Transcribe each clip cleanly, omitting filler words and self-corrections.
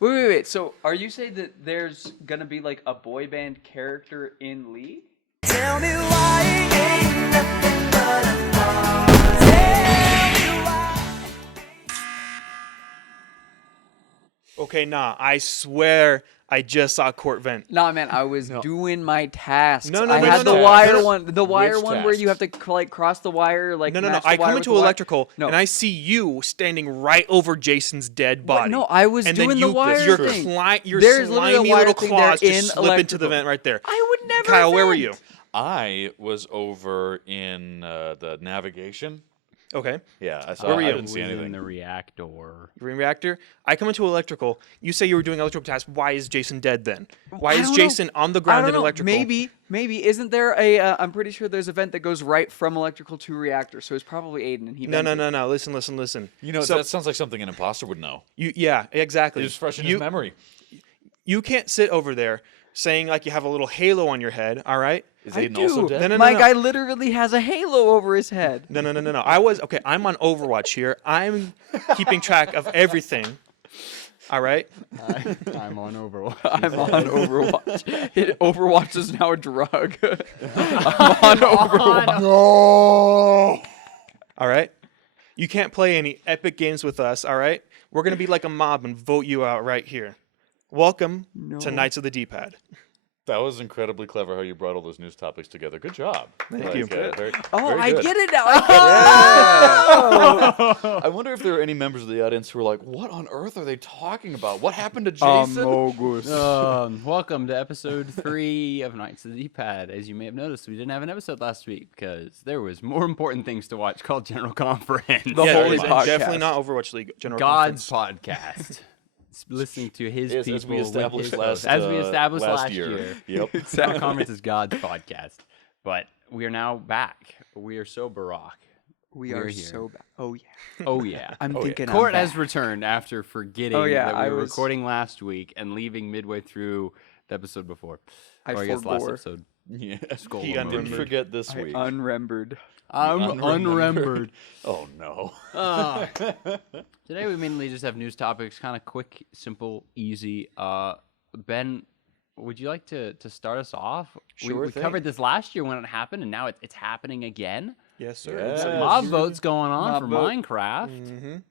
Wait. So, are you saying that there's gonna be like a boy band character in League? Tell me why it ain't nothing but a party. Tell me why. Okay, nah. I swear I just saw Court vent. Nah, man, I was doing my tasks. No, I had the no. wire one, the wire Which one where you have tasks? to like cross the wire, like No. match the I wire come with into the wire. electrical No. and I see you standing right over Jason's dead body. No, I was and doing then the you, wire your thing. your There's literally a slimy wire little thing there claws in just slip into the electrical. vent right there. I would never. Kyle, where were vent. you? I was over in the navigation. Okay. Yeah, I saw. Where were you? I didn't see in anything. the reactor. You're in reactor. I come into electrical. You say you were doing electrical tasks. Why is Jason dead then? Why I is don't Jason know. on the I ground don't in know. electrical? Maybe isn't there a? I'm pretty sure there's a vent that goes right from electrical to reactor. So it's probably Aiden, and he. No. vented. Listen. You know, So- that sounds like something an imposter would know. Yeah, exactly. It's fresh in you, his memory. You can't sit over there saying like you have a little halo on your head. All right. Is I Aiden also do. dead? No. My guy literally has a halo over his head. No. I'm on Overwatch here. I'm keeping track of everything. All right. I'm on Overwatch. I'm on Overwatch. Overwatch is now a drug. I'm on Overwatch. All right. You can't play any epic games with us. All right. We're gonna be like a mob and vote you out right here. Welcome to Knights of the D-Pad. That was incredibly clever how you brought all those news topics together. Good job. Thank you. Very, Oh, very I good. get it now. I wonder if there are any members of the audience who are like, "What on earth are they talking about? What happened to Jason?" Welcome to episode 3 of Knights of the D-Pad. As you may have noticed, we didn't have an episode last week because there was more important things to watch called General Conference. The holy it's podcast. definitely not Overwatch League. General God's Conference. podcast. Listening to his Yes, people. as we with established his last, hosts. As we established last year. year. Yep. General Conference is God's podcast. But we are now back. We are so Barack. We We're are here. so bad. Oh yeah. Oh, yeah. I'm thinking. Court I'm has back. returned after forgetting Oh, yeah, that we I were was- recording last week and leaving midway through the episode before. I Or I guess last forbore. episode. Yeah. Skull He over. Didn't unremembered. forget this I week. unremembered. I'm Unremembered. unremembered. Oh no. Today we mainly just have news topics, kind of quick, simple, easy. Ben, would you like to start us off? Sure we thing. covered this last year when it happened, and now it's happening again. Yes, sir. Yes. Some mob votes going on Mob for vote. Minecraft.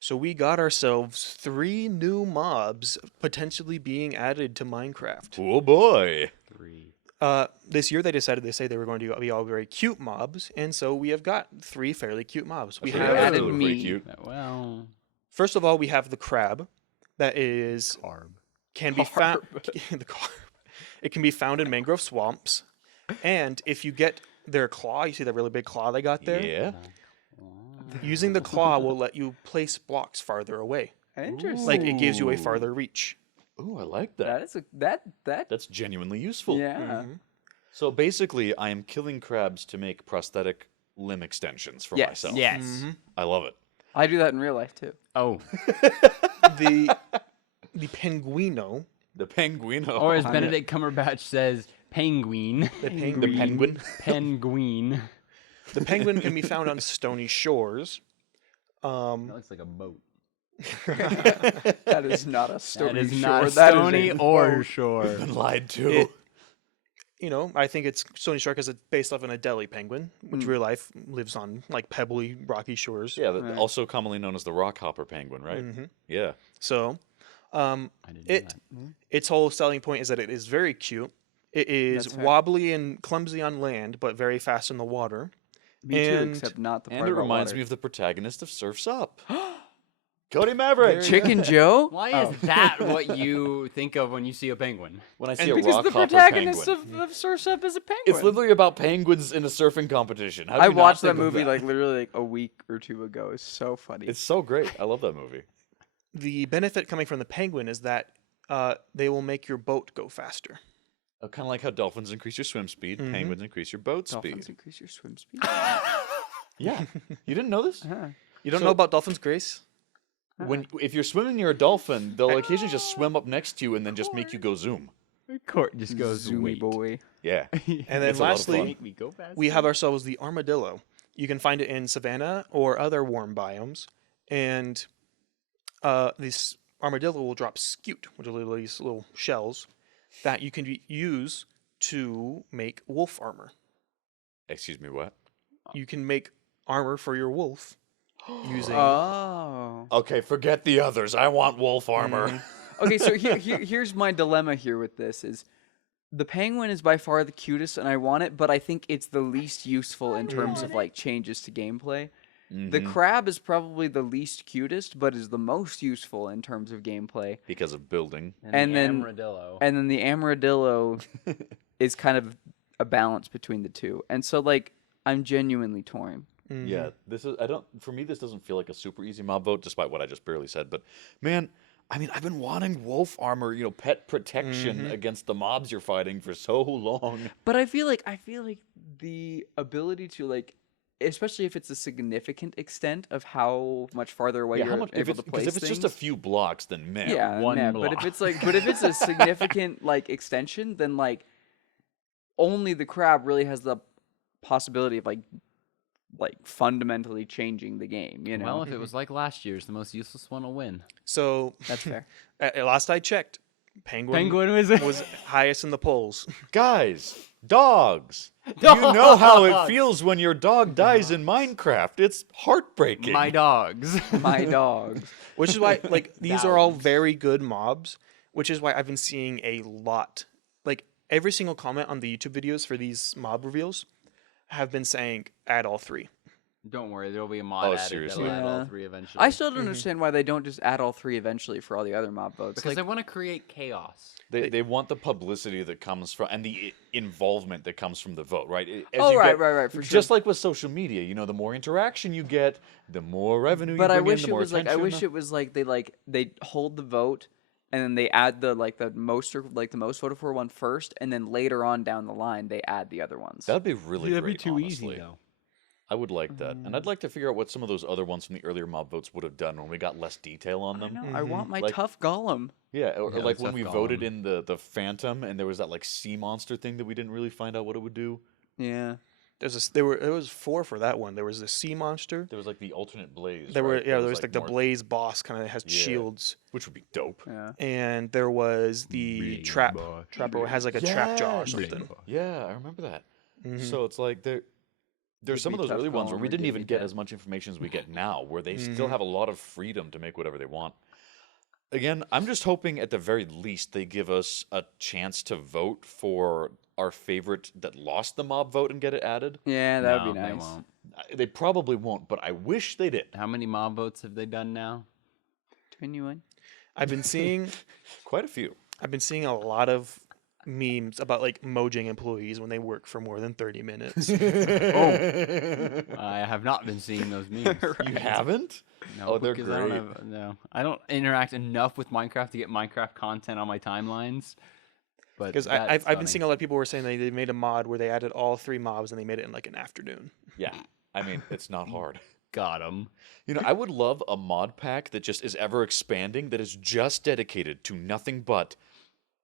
So we got ourselves 3 new mobs potentially being added to Minecraft. Oh boy. 3. This year they say they were going to be all very cute mobs, and so we have got 3 fairly cute mobs. We Sure, have, that's added really me. cute. Well, first of all, we have the crab, that is carb. can be found. The carb. It can be found in mangrove swamps, and if you get their claw, you see that really big claw they got there. Yeah. Using the claw will let you place blocks farther away. Interesting. Like it gives you a farther reach. Ooh, I like that. that is a that. That's genuinely useful. Yeah. So basically, I am killing crabs to make prosthetic limb extensions for Yes. myself. Yes. I love it. I do that in real life too. Oh, The penguino, The penguino. or as Benedict Cumberbatch says, penguin. the penguin, the penguin. Penguin. the penguin can be found on stony shores. That looks like a boat. That is not a stony That is shore. not That is stony a or boat. shore. Been lied to. It- I think it's stony shore because it's based off an Adelie penguin, which real life lives on like pebbly, rocky shores. Yeah, also commonly known as the rockhopper penguin, right? Yeah. So, I didn't know that. its whole selling point is that it is very cute. It is That's right. wobbly and clumsy on land, but very fast in the water. Me too, And- except not the part And it about reminds water. me of the protagonist of Surf's Up. Cody Maverick. Chicken Joe. Why is that what you think of when you see a penguin? When I see a Because the rockhopper protagonist penguin. of Surf's Up is a penguin. It's literally about penguins in a surfing competition. How do I you not watched that think of movie like literally like a week or two ago. It's so funny. It's so great. I love that movie. The benefit coming from the penguin is that they will make your boat go faster. Kind of like how dolphins increase your swim speed, penguins increase your boat Dolphins speed. increase your swim speed. Yeah. You didn't know this? You don't So- know about dolphins, Grace? If you're swimming near a dolphin, they'll occasionally just swim up next to you and then just make you go zoom. Court just goes Zoomy wait. boy. Yeah. And then It's a lot of lastly, fun. Make me go fast. we have ourselves the armadillo. You can find it in savanna or other warm biomes. And this armadillo will drop scute, which are literally these little shells that you can use to make wolf armor. Excuse me, what? You can make armor for your wolf using. Oh. Okay, forget the others. I want wolf armor. Okay, so here's my dilemma here with this is the penguin is by far the cutest and I want it, but I think it's the least useful in terms of like changes to gameplay. The crab is probably the least cutest, but is the most useful in terms of gameplay. Because of building. And the then- Armadillo. And then the armadillo is kind of a balance between the two. And so like I'm genuinely torn. Yeah, this is. For me, this doesn't feel like a super easy mob vote, despite what I just barely said. But man, I mean, I've been wanting wolf armor, pet protection against the mobs you're fighting for so long. But I feel like the ability to like, especially if it's a significant extent of how much farther away Yeah, you're how much? able to place Because if it's just a few blocks, then man. yeah, one but block. if it's but if it's a significant like extension, then like only the crab really has the possibility of like fundamentally changing the game. Well, if it was like last year's, the most useless one will win. So That's fair. at last I checked, penguin was was highest in the polls. Guys, dogs. You know how it feels when your dog dies in Minecraft. It's heartbreaking. my dogs. My dog. Which is why, like, these are all very good mobs, which is why I've been seeing a lot. Like, every single comment on the YouTube videos for these mob reveals have been saying, add all three. Don't worry, there'll be a mod Oh, added seriously? that'll add all Yeah. three eventually. I still don't understand why they don't just add all three eventually for all the other mob votes. because they want to create chaos. They want the publicity that comes from, and the involvement that comes from the vote, right? As Oh, you right, get- right, for Just sure. like with social media, the more interaction you get, the more revenue But you I bring wish in, it the more was like attention. they hold the vote and then they add the most voted for one first, and then later on down the line they add the other ones. That'd be really That'd great, be too honestly. easy though. I would like that. And I'd like to figure out what some of those other ones from the earlier mob votes would have done when we got less detail on I them. know. I want my Like- tough golem. Yeah, or Yeah, like the when tough we voted golem. in the Phantom and there was that like sea monster thing that we didn't really find out what it would do. Yeah. There was 4 for that one. There was the sea monster. There was like the alternate blaze. There right? there was like the more- blaze boss kind of has Yeah. shields, which would be dope. Yeah. and there was the trapper who has like a trap jaw or Yes. something. Yeah, I remember that. Mhm. So it's like there's some Give of me those tough early ones where golem we or didn't give even me get death. as much information as we get now, where they still have a lot of freedom to make whatever they want. Again, I'm just hoping at the very least they give us a chance to vote for our favorite that lost the mob vote and get it added. Yeah, that would be No, they nice. won't. They probably won't, but I wish they did. How many mob votes have they done now? 21. I've been seeing Quite a few. a lot of memes about like Mojang employees when they work for more than 30 minutes. I have not been seeing those memes. You haven't? No, Oh, they're because great. I don't interact enough with Minecraft to get Minecraft content on my timelines. But Because that's I've been funny. seeing a lot of people were saying they made a mod where they added all 3 mobs and they made it in like an afternoon. Yeah. I mean, it's not hard. Got him. I would love a mod pack that just is ever expanding, that is just dedicated to nothing but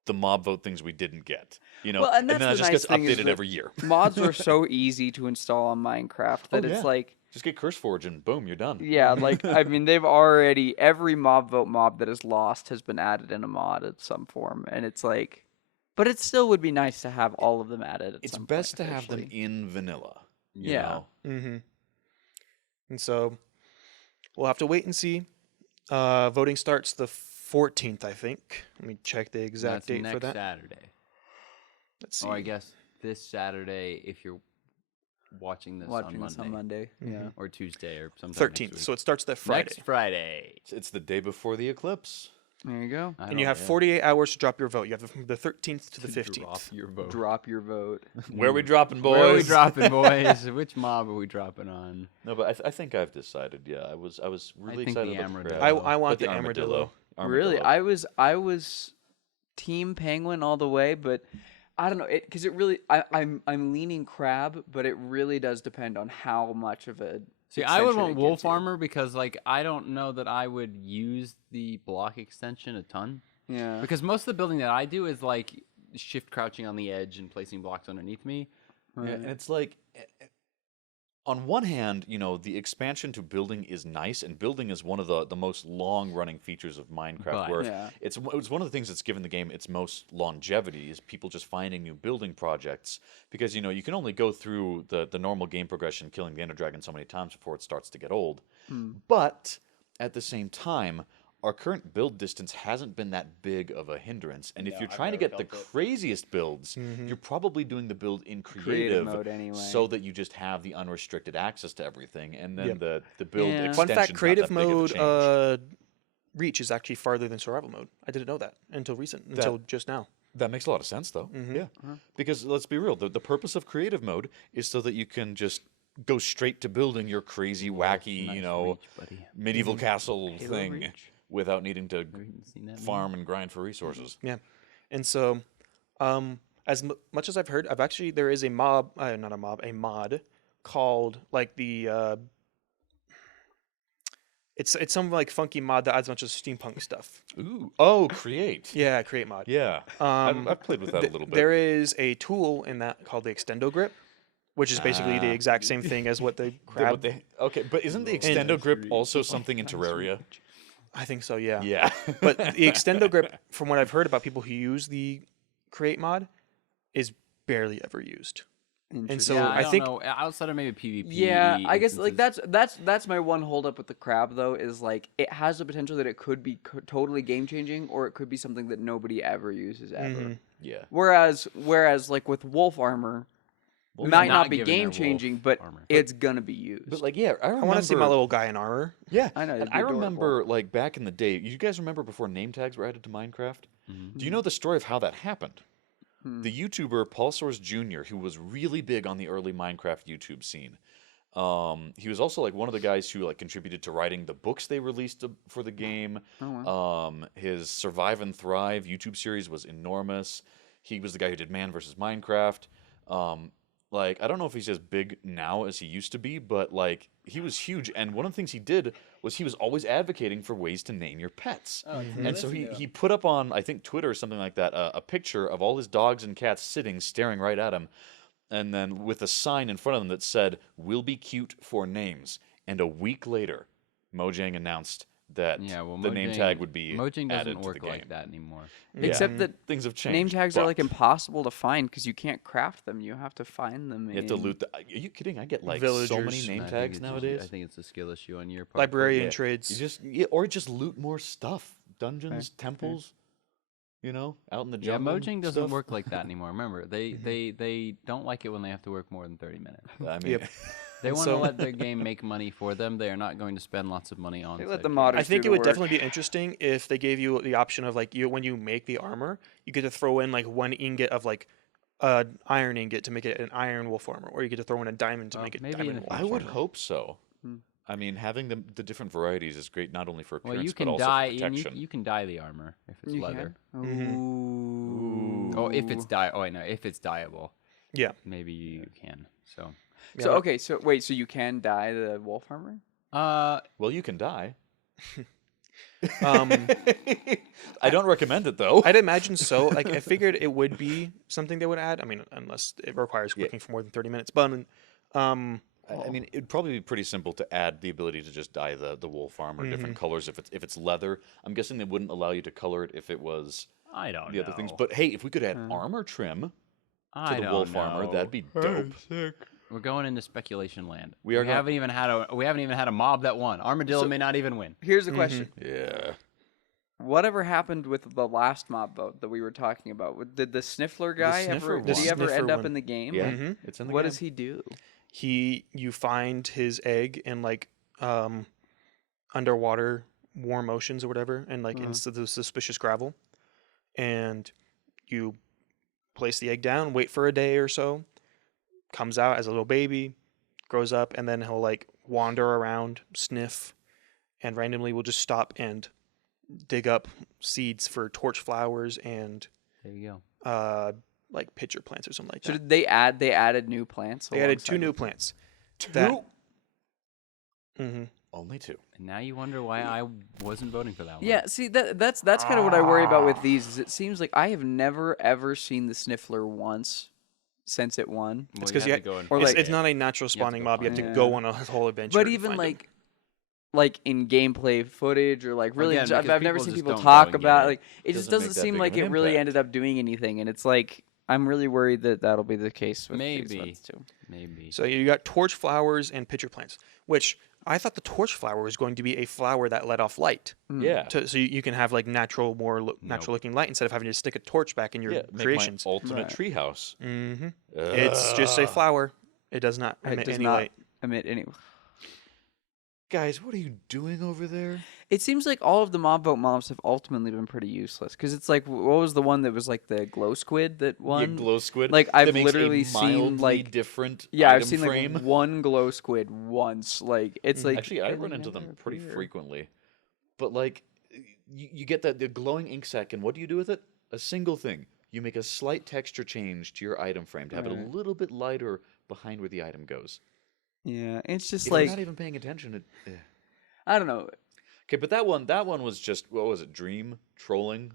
the mob vote things we didn't get. Well, and that's then the it just nice gets thing is updated that every year. Mods are so easy to install on Minecraft that Oh, it's yeah. like, Just get CurseForge and boom, you're done. yeah, like I mean, they've already every mob vote mob that is lost has been added in a mod at some form, and it's like, but it still would be nice to have all of them added. At It's some best to point, have them officially. in vanilla. you Yeah. know? Mm-hmm. And so we'll have to wait and see. Voting starts the 14th, I think. Let me check the exact That's date next for that. Saturday. Let's see. Or I guess this Saturday if you're watching this Watching on this Monday. on Monday. Yeah. Or Tuesday or sometime 13th. next So week. it starts that Friday. Next Friday. It's the day before the eclipse. There you go. And you have 48 hours to drop your vote. You have from the 13th to the 15th. Drop your vote. Drop your vote. Where are we dropping, boys? Where are we dropping, boys? Which mob are we dropping on? No, but I think I've decided. Yeah, I was really think excited the about the armadillo. crab. I want But the armadillo. Really, I was team penguin all the way, but I don't know it because it really I'm leaning crab, but it really does depend on how much of a See, I would extension want it wolf gets you. armor because, like, I don't know that I would use the block extension a ton. Yeah, Because most of the building that I do is, like, shift crouching on the edge and placing blocks underneath me. Yeah, and it's like, on one hand, the expansion to building is nice, and building is one of the most long-running features of Minecraft, But- where Yeah. it's one of the things that's given the game its most longevity is people just finding new building projects, because you can only go through the normal game progression, killing the Ender Dragon so many times before it starts to get old. But at the same time, our current build distance hasn't been that big of a hindrance, and if you're trying to get the craziest builds, you're probably doing the build in creative mode anyway. so that you just have the unrestricted access to everything, and then Yep. the build Yeah. extensions Fun fact: not creative that big of a mode change. reach is actually farther than survival mode. I didn't know that until just now. That makes a lot of sense, though. Yeah, because let's be real, the purpose of creative mode is so that you can just go straight to building your crazy, wacky, Nice reach, buddy. medieval castle Halo thing Reach. without needing to Haven't seen that farm and grind for resources. Yeah, and so much as I've heard, there is a mod called like the it's some like funky mod that adds a bunch of steampunk stuff. Ooh, oh, create. Yeah, create mod. Yeah, I've played with that a little bit. There is a tool in that called the extendo grip, which is basically the exact same thing as what the crab. Okay, but isn't the extendo grip also something in Terraria? I think so. Yeah. Yeah, But the extendo grip, from what I've heard about people who use the create mod, is barely ever used. And so Yeah, I don't think know, outside of maybe PvP. Yeah, I guess like instances- that's my one holdup with the crab though, is like it has the potential that it could be totally game changing, or it could be something that nobody ever uses ever. yeah. Whereas like with wolf armor, Wolves might are not not be giving their game changing, but armor. it's gonna be used. But like, yeah, I I want to see my little guy in armor. Yeah, I know, it'd and be I adorable. remember like back in the day. You guys remember before name tags were added to Minecraft? Do you know the story of how that happened? The YouTuber Paul Source Jr., who was really big on the early Minecraft YouTube scene, he was also like one of the guys who like contributed to writing the books they released for the game. His Survive and Thrive YouTube series was enormous. He was the guy who did Man vs. Minecraft. Like, I don't know if he's as big now as he used to be, but like he was huge. And one of the things he did was he was always advocating for ways to name your pets. And so he put up on, I think, Twitter or something like that, a picture of all his dogs and cats sitting, staring right at him. And then with a sign in front of them that said, "We'll be cute for names." And a week later, Mojang announced that Yeah, well, the name tag would be Mojang added doesn't to work the game. like that anymore. Except that Things have changed. name tags are like but impossible to find because you can't craft them. You have to find them. You have to loot the. Are you kidding? I get like so Villagers. many name I think tags it's nowadays. I think it's a skill issue on your part. Librarian Yeah. trades. You just or just loot more stuff, dungeons, temples. Out in the Yeah, jungle. Mojang doesn't stuff. work like that anymore. Remember, they don't like it when they have to work more than 30 minutes. I mean, Yep. They want So- to let their game make money for them. They are not going to spend lots of money on. They let said the game. modders I think do it the would work. definitely be interesting if they gave you the option of like when you make the armor, you get to throw in like one ingot of like iron ingot to make it an iron wolf armor, or you get to throw in a diamond to Well, make it maybe in diamond the wolf I would armor. hope so. I mean, having the different varieties is great, not only for appearance Well, you but can also dye. for You, protection. you can dye the armor if it's You leather. can? Ooh. Oh, if it's dye. Oh, I know. If it's dyeable, Yeah. maybe you can. So, So okay, so wait, so you can dye the wolf armor? Well, you can die. Um, I don't recommend it though. I'd imagine so. Like I figured it would be something they would add. I mean, unless it requires clicking for more than 30 minutes. But I mean, it'd probably be pretty simple to add the ability to just dye the wolf armor different colors if it's leather. I'm guessing they wouldn't allow you to color it if it was I don't the know. other things. But hey, if we could add armor trim to I the don't wolf know. armor, that'd be dope. We're going into speculation land. We are haven't even had a mob that won. Armadillo may not even win. Here's the question: Yeah. Whatever happened with the last mob vote that we were talking about? Did the Sniffler guy Sniffer ever? Did he won. ever Sniffer end up won. in the game? Yeah. It's in the What game. does he do? you find his egg in like underwater warm oceans or whatever, and like instead of the suspicious gravel, and you place the egg down, wait for a day or so, comes out as a little baby, grows up, and then he'll like wander around, sniff, and randomly will just stop and dig up seeds for torch flowers and There you go. like pitcher plants or something like So that. did they added new plants? They added alongside 2 new with- plants. Two. That- Mm-hmm. Only 2. And now you wonder why I wasn't voting for that one. Yeah, see that's kind of what I worry about with these. Is it seems like I have never ever seen the Sniffler once since it won. Well, It's you because have to go and or it's, like- it's not a natural spawning mob. You have to find go it. on a whole adventure. But to even find 'em. like in gameplay footage or like really, Again, I've because never people seen just people don't talk go and get about it. like it just Doesn't make doesn't that seem big like of it an really impact. ended up doing anything, and it's like I'm really worried that that'll be the case with these Maybe. ones too. Maybe. So you got torch flowers and pitcher plants, which I thought the torch flower was going to be a flower that let off light. Yeah. So you can have like natural, natural looking light instead of having to stick a torch back in your Yeah, make creations. my ultimate Right. treehouse. Mm-hmm. It's just a flower. It does not It emit does any not light. emit any. Guys, what are you doing over there? It seems like all of the mob boat mobs have ultimately been pretty useless because it's like what was the one that was like the glow squid that Yeah, won? glow squid. Like, that I've makes a literally seen, mildly like- different. Yeah, I've item seen frame. like one glow squid once. Like it's like Actually, I they run into them never pretty appear. frequently. But like, you get that the glowing ink sac, and what do you do with it? A single thing. You make a slight texture change to your item frame to have it a Right. little bit lighter behind where the item goes. Yeah, it's just If like you're not even paying attention, I don't know. Okay, but that one was just what was it? Dream trolling.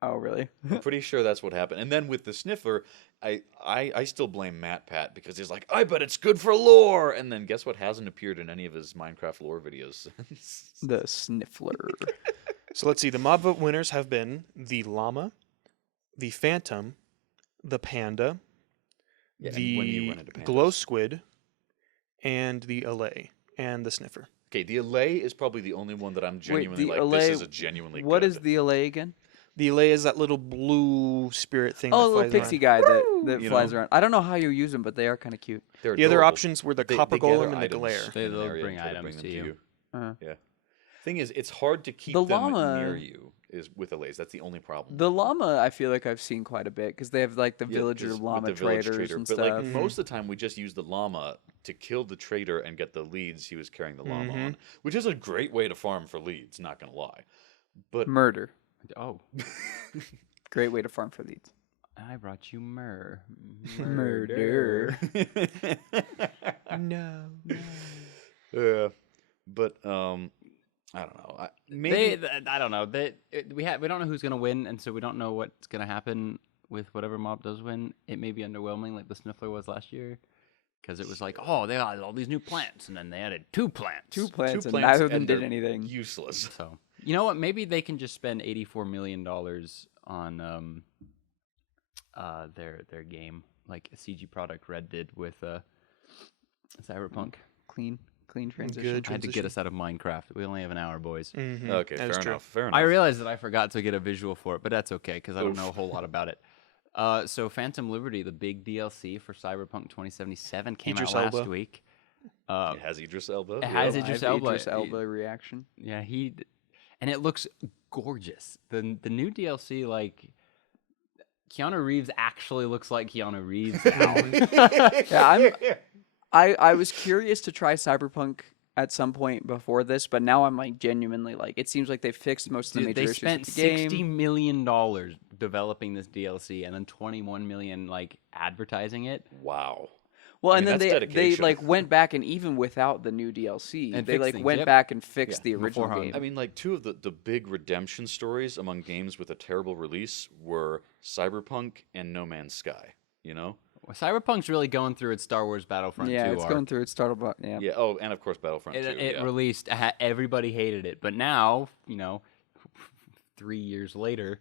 Oh really? I'm pretty sure that's what happened. And then with the sniffler, I still blame Matt Pat because he's like, I bet it's good for lore. And then guess what hasn't appeared in any of his Minecraft lore videos? The sniffler. So let's see. The mob vote winners have been the llama, the phantom, the panda, Yeah, and when you run the into glow pandas. squid, and the allay, and the sniffer. Okay, the allay is probably the only one that I'm genuinely the like. allay- This is a genuinely. What good. is the allay again? The allay is that little blue spirit thing. Oh, that the little flies pixie around. guy that You flies know? around. I don't know how you use them, but they are kind of cute. They're The other adorable. options were the They copper gather golem and the items glare. They in an will area bring and try to items them to you. Uh, Yeah. Thing is, it's hard to keep The them llama- near you. Is with allays. That's the only problem. The llama, I feel like I've seen quite a bit because they have like the Yeah, villager 'cause with llama the village traders trader. and but stuff. like most of the time, we just use the llama to kill the trader and get the leads he was carrying the llama on, which is a great way to farm for leads. Not gonna lie, but Murder. Oh, Great way to farm for leads. I brought you myrrh. Murder. No. yeah, but I don't know. Maybe I don't know. We don't know who's gonna win, and so we don't know what's gonna happen with whatever mob does win. It may be underwhelming, like the Sniffler was last year, because it was like, oh, they got all these new plants, and then they added 2 plants. Two plants, and plants neither of them and did they're anything. useless. So you know what? Maybe they can just spend $84 million on their game, like a CG product Red did with Cyberpunk. Clean transition. Good I had to get transition. us out of Minecraft. We only have an hour, boys. Mhm, Okay, that is fair true. enough. Fair enough. I realized that I forgot to get a visual for it, but that's okay because I don't Oof. know a whole lot about it. So Phantom Liberty, the big DLC for Cyberpunk 2077, came Idris out last Elba. week. It has Idris Elba. It has Live Idris Elba. Idris Elba reaction. Yeah, and it looks gorgeous. The new DLC, like Keanu Reeves actually looks like Keanu Reeves now. Yeah, I was curious to try Cyberpunk at some point before this, but now I'm like genuinely like it seems like they fixed most of the Dude, major they issues spent with the game. $60 million developing this DLC, and then $21 million like advertising it. Wow. Well, I and mean, then that's they dedication. like went back and even without the new DLC, And they fixed like things, went yep. back and fixed the Yeah, original beforehand. game. I mean, like two of the big redemption stories among games with a terrible release were Cyberpunk and No Man's Sky. You know? Cyberpunk's really going through its Star Wars Battlefront 2 yeah, it's arc. going through its startup. Yeah. Yeah. Oh, and of course Battlefront 2. It yeah. released, everybody hated it, but now, 3 years later,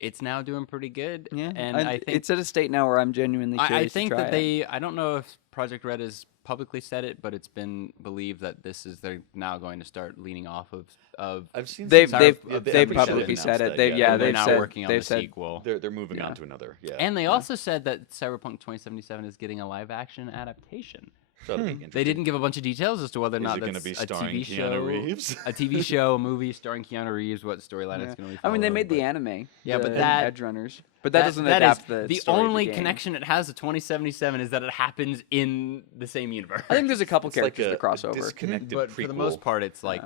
it's now doing pretty good. Yeah, and I think it's at a state now where I'm genuinely curious I think to try that it. I don't know if Project Red has publicly said it, but it's been believed that they're now going to start leaning off of I've seen They've some- they've yeah, they've pretty sure publicly announced said it. that, They've they're they've now said working on they've the said sequel. They're moving Yeah. on to another. Yeah. And they also said that Cyberpunk 2077 is getting a live action adaptation. So that'll be interesting. They didn't give a bunch of details as to whether or Is not it gonna that's be a starring TV Keanu show, Reeves? a TV show, a movie starring Keanu Reeves, what storyline Yeah. it's going to be. I mean, they followed, made the but- anime. Yeah, but the that- Edge Runners. But that doesn't that adapt is the the story of only game. connection it has to 2077 is that it happens in the same universe. I think there's a couple It's like characters a that cross over. disconnected but for the most prequel. part, it's like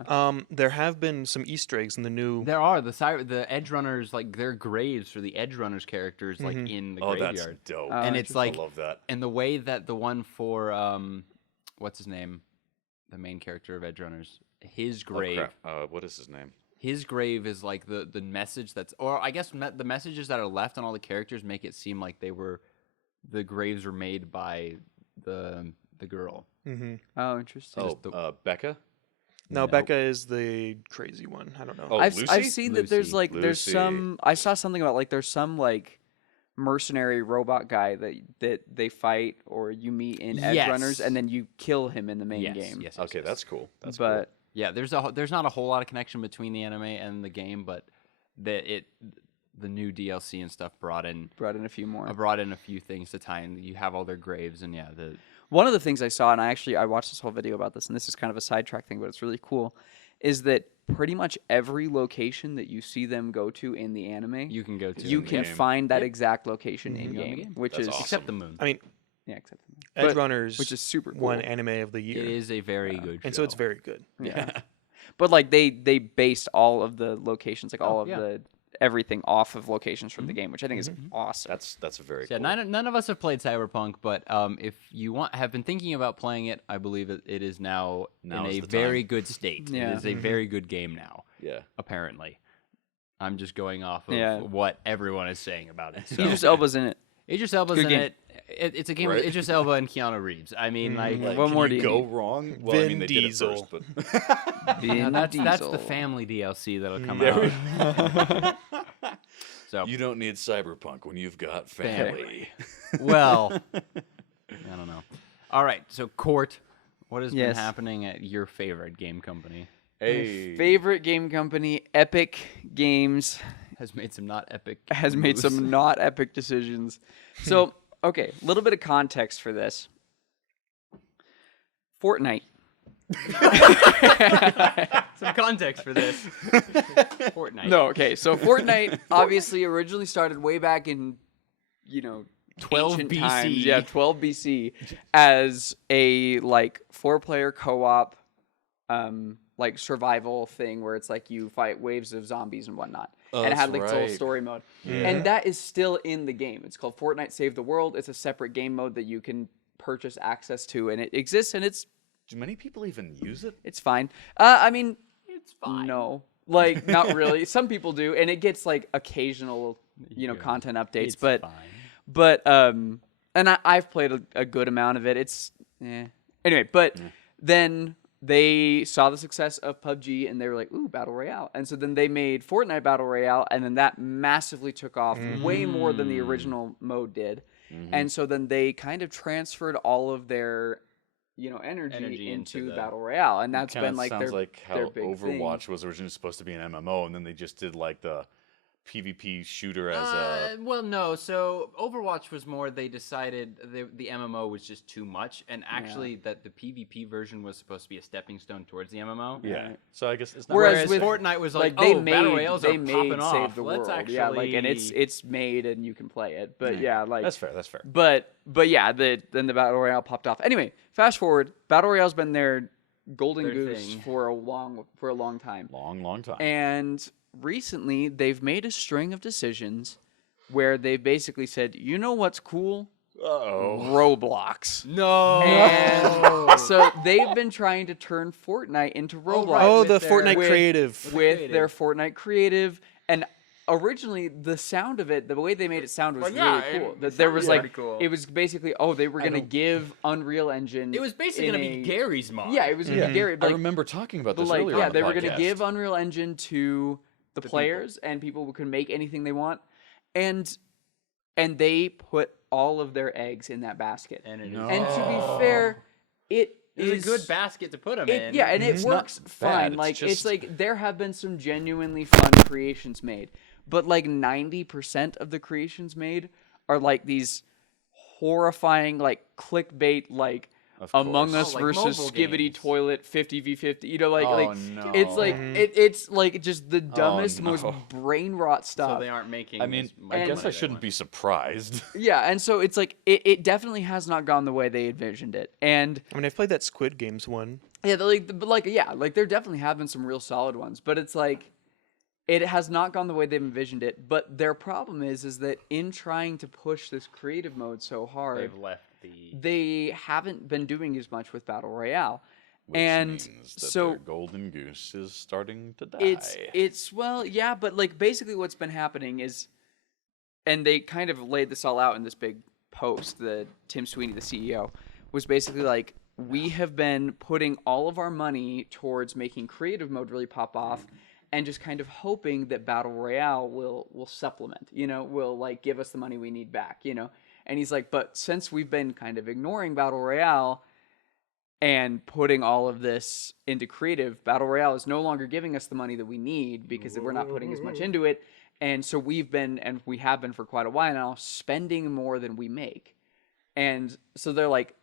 There have been some Easter eggs in the new. there are the Edge Runners, like their graves for the Edge Runners characters, like in the Oh, that's graveyard. dope. And it's like I love that. and the way that the one for what's his name, the main character of Edge Runners, his Oh, grave. crap. What is his name? His grave is like the message that's, or I guess the messages that are left on all the characters make it seem like they were the graves were made by the girl. Oh, interesting. Oh, Becca. No, Nope. Becca is the crazy one. I don't know. Oh, I've Lucy? seen that there's Lucy. like there's Lucy. some. I saw something about like there's some like mercenary robot guy that they fight or you meet in Edge Yes. Runners and then you kill him in the main Yes, game. yes, Okay, yes. that's cool. That's But Yeah, there's not a whole lot of connection between the anime and the game, but the new DLC and stuff brought in a few more. a few things to tie in. You have all their graves, and yeah, One of the things I saw, and I watched this whole video about this, and this is kind of a sidetrack thing, but it's really cool, is that pretty much every location that you see them go to in the anime, you can go to. you in the can game. find that exact location in go in the game, game. which That's is awesome. except the moon. I mean, yeah, except Edge but- Runners, which is super cool. one anime of the year, It is a very good show. and so it's very good. Yeah. But like they based all of the locations, like all of yeah. the everything off of locations from the game, which I think is awesome. That's very Yeah, cool. none of us have played Cyberpunk, but if you have been thinking about playing it, I believe it is now Now in is a the very time. good state. Yeah. It is a very good game now, Yeah. apparently. I'm just going off of Yeah. what everyone is saying about it. So. Idris Elba's in it. Idris Elba's Good in game. it. It's a game Right. with Idris Elba and Keanu Reeves. I mean, like, What Can more you do you go need? wrong? Well, I Vin mean, they Diesel. did it first, but Vin that's Diesel. the family DLC that'll come There out. So, you don't need Cyberpunk when you've got family. well, I don't know. All right, so Court, what has been Yes. happening at your favorite game company? Hey, Favorite game company, Epic Games, Has made some not epic. has made moves. some not epic decisions. So, okay, a little bit of context for this. Fortnite. Some context for this. Fortnite. No, okay. So Fortnite obviously originally started way back in, 12 ancient BC. times. Yeah, 12 BC as a like 4-player co-op like survival thing where it's like you fight waves of zombies and whatnot. Oh, and it had that's like its whole right. story mode. And that is still in the game. It's called Fortnite Save the World. It's a separate game mode that you can purchase access to, and it exists, and it's do many people even use it? fine. I mean, It's fine. no. Like not really. Some people do, and it gets like occasional, Yeah. content updates, It's but fine. and I've played a good amount of it. It's anyway, but then they saw the success of PUBG and they were like, ooh, Battle Royale. And so then they made Fortnite Battle Royale, and then that massively took off way more than the original mode did. And so then they kind of transferred all of their energy into into the- Battle Royale, and that's Kinda been like sounds their like how their big Overwatch thing. was originally supposed to be an MMO, and then they just did like the PvP shooter as a. Well, no. So Overwatch was more. They decided the MMO was just too much, and actually that the PvP version was supposed to be a stepping stone towards the MMO. Yeah. So I guess it's not. Whereas Whereas with Fortnite was like, they oh, made battle royales they are made popping Save off. the Let's World, actually, yeah, like and it's made and you can play it, but yeah, like That's fair. That's fair. But yeah, then the Battle Royale popped off. Anyway, fast forward, Battle Royale's been their golden Their goose thing. for a long time. Long time. And recently, they've made a string of decisions where they basically said, you know what's cool? Uh-oh. Roblox. no. And so they've been trying to turn Fortnite into Roblox right, Oh, with the their- Fortnite with- creative. with their Fortnite creative. And originally, the sound of it, the way they made it sound was Well, yeah, really cool. it That there was sounded like, pretty cool. it was basically, they were going to give Unreal Engine. It was basically in gonna be a- Gary's mod. Yeah, it was going to be Gary. I But like, remember talking about but this like, earlier. yeah, on the they were going to podcast. give Unreal Engine to the players, and people can make anything they want, and they put all of their eggs in that basket. and it is. No. And to be fair, it It's is a good basket to put them in. Yeah, and it It's works not fine. bad, it's Like it's just- like there have been some genuinely fun creations made, but like 90% of the creations made are like these horrifying like clickbait like Of Among course. Us like versus mobile Skibbity games. Toilet 50v50. You know, like Oh, like no. it's like it's like just the dumbest, no. most brain rot stuff. So they aren't making. I mean, as much I money guess I they shouldn't want. be surprised. Yeah, and so it's like it definitely has not gone the way they envisioned it, and I mean, I've played that Squid Games one. yeah, like there definitely have been some real solid ones, but it's like it has not gone the way they've envisioned it. But their problem is that in trying to push this creative mode so hard, They've left the. they haven't been doing as much with Battle Royale, Which and means that so their golden goose is starting to die. it's well, yeah, but like basically what's been happening is, and they kind of laid this all out in this big post, the Tim Sweeney, the CEO, was basically like, we have been putting all of our money towards making creative mode really pop off, and just kind of hoping that Battle Royale will supplement, will like give us the money we need back, And he's like, but since we've been kind of ignoring Battle Royale and putting all of this into creative, Battle Royale is no longer giving us the money that we need because we're not putting as much into it. And so we have been for quite a while now, spending more than we make. And so they're like,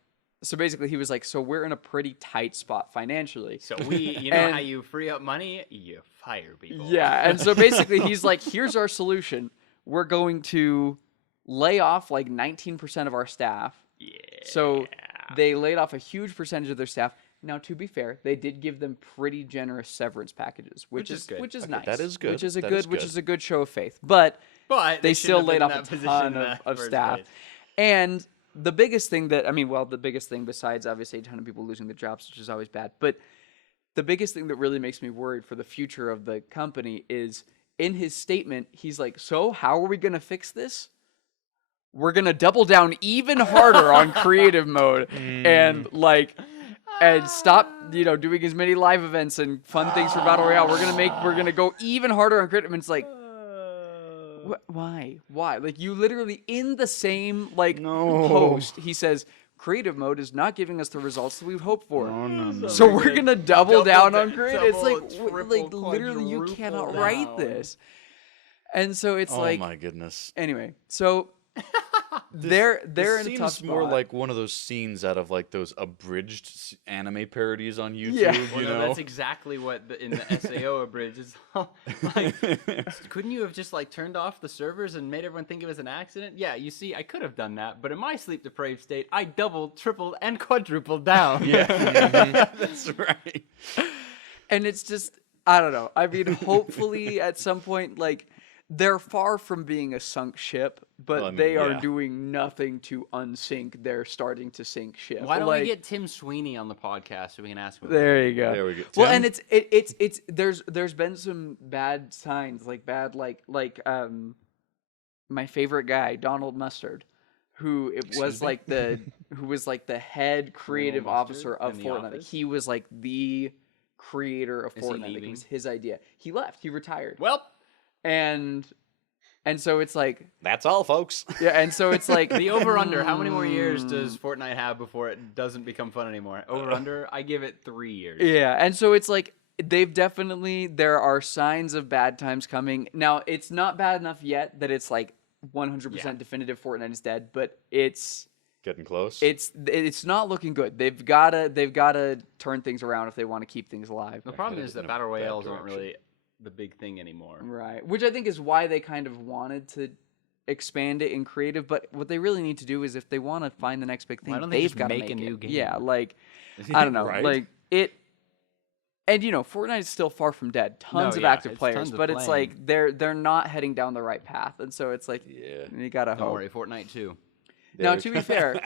so basically he was like, so we're in a pretty tight spot financially. So you know how you free up money? You fire people. Yeah, and so basically he's like, here's our solution. We're going to lay off like 19% of our staff. Yeah. So they laid off a huge percentage of their staff. Now, to be fair, they did give them pretty generous severance packages, which is good. Which is Okay, nice. that is good. Which is That is a good show of faith. But they shouldn't still have laid been off in a that position ton in the of first staff. place. And the biggest thing the biggest thing besides obviously a ton of people losing their jobs, which is always bad, but the biggest thing that really makes me worried for the future of the company is in his statement, he's like, so how are we going to fix this? We're going to double down even harder on creative mode and stop, doing as many live events and fun things for Battle Royale. We're going to go even harder on creative. And it's like, why? Like, you literally in the same post, he says creative mode is not giving us the results that we've hoped for. So we're gonna double down on creative. It's like literally you cannot write this. And so it's Oh my goodness. anyway. So they're This in a tough seems more spot. like one of those scenes out of like those abridged anime parodies on YouTube. Yeah. Well, You no, know, that's exactly what in the SAO abridged is. Like, couldn't you have just like turned off the servers and made everyone think it was an accident? Yeah, you see, I could have done that, but in my sleep deprived state, I doubled, tripled, and quadrupled down. yeah, that's right. And it's just, I don't know. I mean, hopefully at some point, like, they're far from being a sunk ship, but Well, I mean, they are yeah. doing nothing to unsink their starting to sink ship. Why don't Like, we get Tim Sweeney on the podcast so we can ask him? There you go. There we go. Well, Tim? and it's there's been some bad signs, like bad my favorite guy, Donald Mustard, who was like the head creative Mustard officer of in The Fortnite. Office? He was like the creator of Is he Fortnite. Like, it leaving? was his idea. He left. He retired. Well, And so it's like, That's all, folks. yeah, and so it's like the over/under. How many more years does Fortnite have before it doesn't become fun anymore? Over/under. I give it 3 years. Yeah, and so it's like there are signs of bad times coming. Now, it's not bad enough yet that it's like 100% definitive Fortnite is dead, but it's Getting close. it's not looking good. They've gotta turn things around if they want to keep things alive. The problem headed is that in a battle bad royales aren't direction. really the big thing anymore. Right. Which I think is why they kind of wanted to expand it in creative, but what they really need to do is if they want to find the next big thing, Why don't they they've just got to make a new it. game? Yeah, like I don't know, Right? like it. And Fortnite is still far from dead. Tons No, of yeah, active it's players, tons of but it's playing. like they're not heading down the right path, and so it's like Yeah. you gotta Don't hope. worry, Fortnite 2. Now, There to we be go. fair,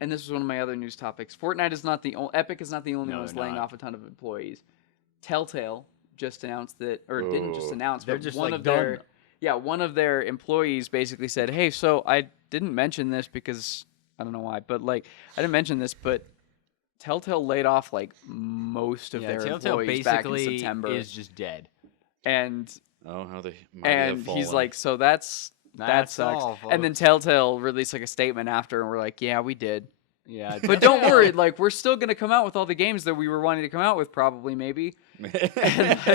and this was one of my other news topics, Fortnite is not the only. Epic is not the only No, ones they're laying not. off a ton of employees. Telltale just announced that, or didn't just Oh. announce, They're but just, one like, of their done. one of their employees basically said, "Hey, so I didn't mention this because I don't know why, but like I didn't mention this, but Telltale laid off like most of Yeah, their Telltale employees back in basically September, is just dead. and Oh, how they mighty have he's fallen. like, so that That's sucks." all, And then folks. Telltale released like a statement after, and we're like, "Yeah, we did." Yeah, But don't worry, like we're still gonna come out with all the games that we were wanting to come out with, probably, maybe.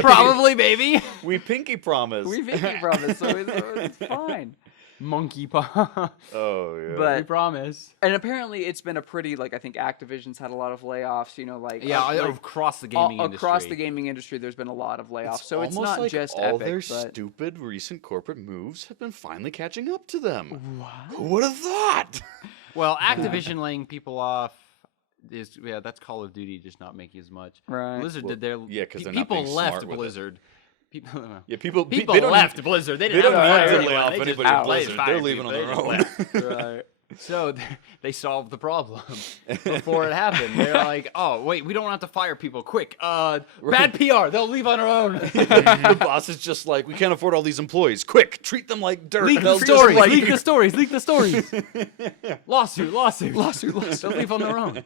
probably, baby. we pinky promise. We pinky promise, so it's fine. Monkey paw. Oh yeah. we But promise. and apparently it's been a pretty I think Activision's had a lot of layoffs. Across the gaming industry. across the gaming industry, there's been a lot of layoffs. So it's almost not like just all Epic, their but stupid recent corporate moves have been finally catching up to them. What? Who would have thought? Well, Activision laying people off is that's Call of Duty just not making as much. Right. Blizzard did their yeah, 'cause they're not people being left smart with it. Blizzard. People, Yeah, people people they don't left need- Blizzard. They They didn't don't have need to to lay anyone. off They just anybody at played Blizzard. fire They're leaving on people. their They own. just left. right. So they solved the problem before it happened. They're like, oh, wait, we don't have to fire people. Quick. Bad PR. They'll leave on our own. The boss is just like, we can't afford all these employees. Quick, treat them like dirt. Leak the They'll just, stories. like- Leak the stories. Leak the stories. Lawsuit. They'll leave on their own.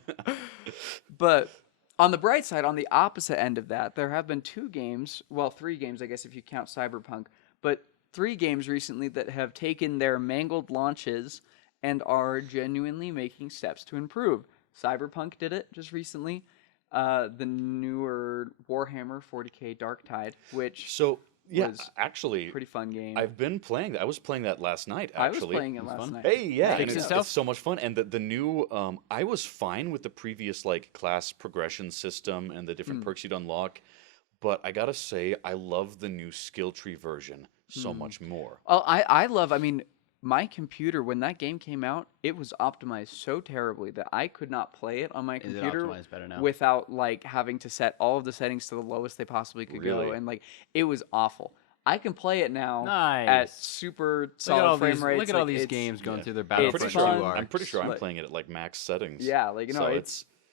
But on the bright side, on the opposite end of that, there have been 2 games, well, 3 games, I guess, if you count Cyberpunk, but 3 games recently that have taken their mangled launches and are genuinely making steps to improve. Cyberpunk did it just recently. The newer Warhammer 40k Darktide, which So, yeah, was actually, pretty fun game. I've been playing that. I was playing that last night, I was actually. playing it last night. Hey, yeah, and Fixing it's, stuff? it's so much fun. And the new, I was fine with the previous like class progression system and the different perks you'd unlock, but I gotta say, I love the new skill tree version so much more. Well, I love, I mean, my computer, when that game came out, it was optimized so terribly that I could not play it on my Is it computer optimized better now? without like having to set all of the settings to the lowest they possibly could Really? go, and like it was awful. I can play it now at Nice. super Look at solid all frame these, rates. look at all like, these it's- games going through their it's Battlefront fun. 2 arcs. I'm pretty sure I'm Like- playing it at like max settings. Yeah, like So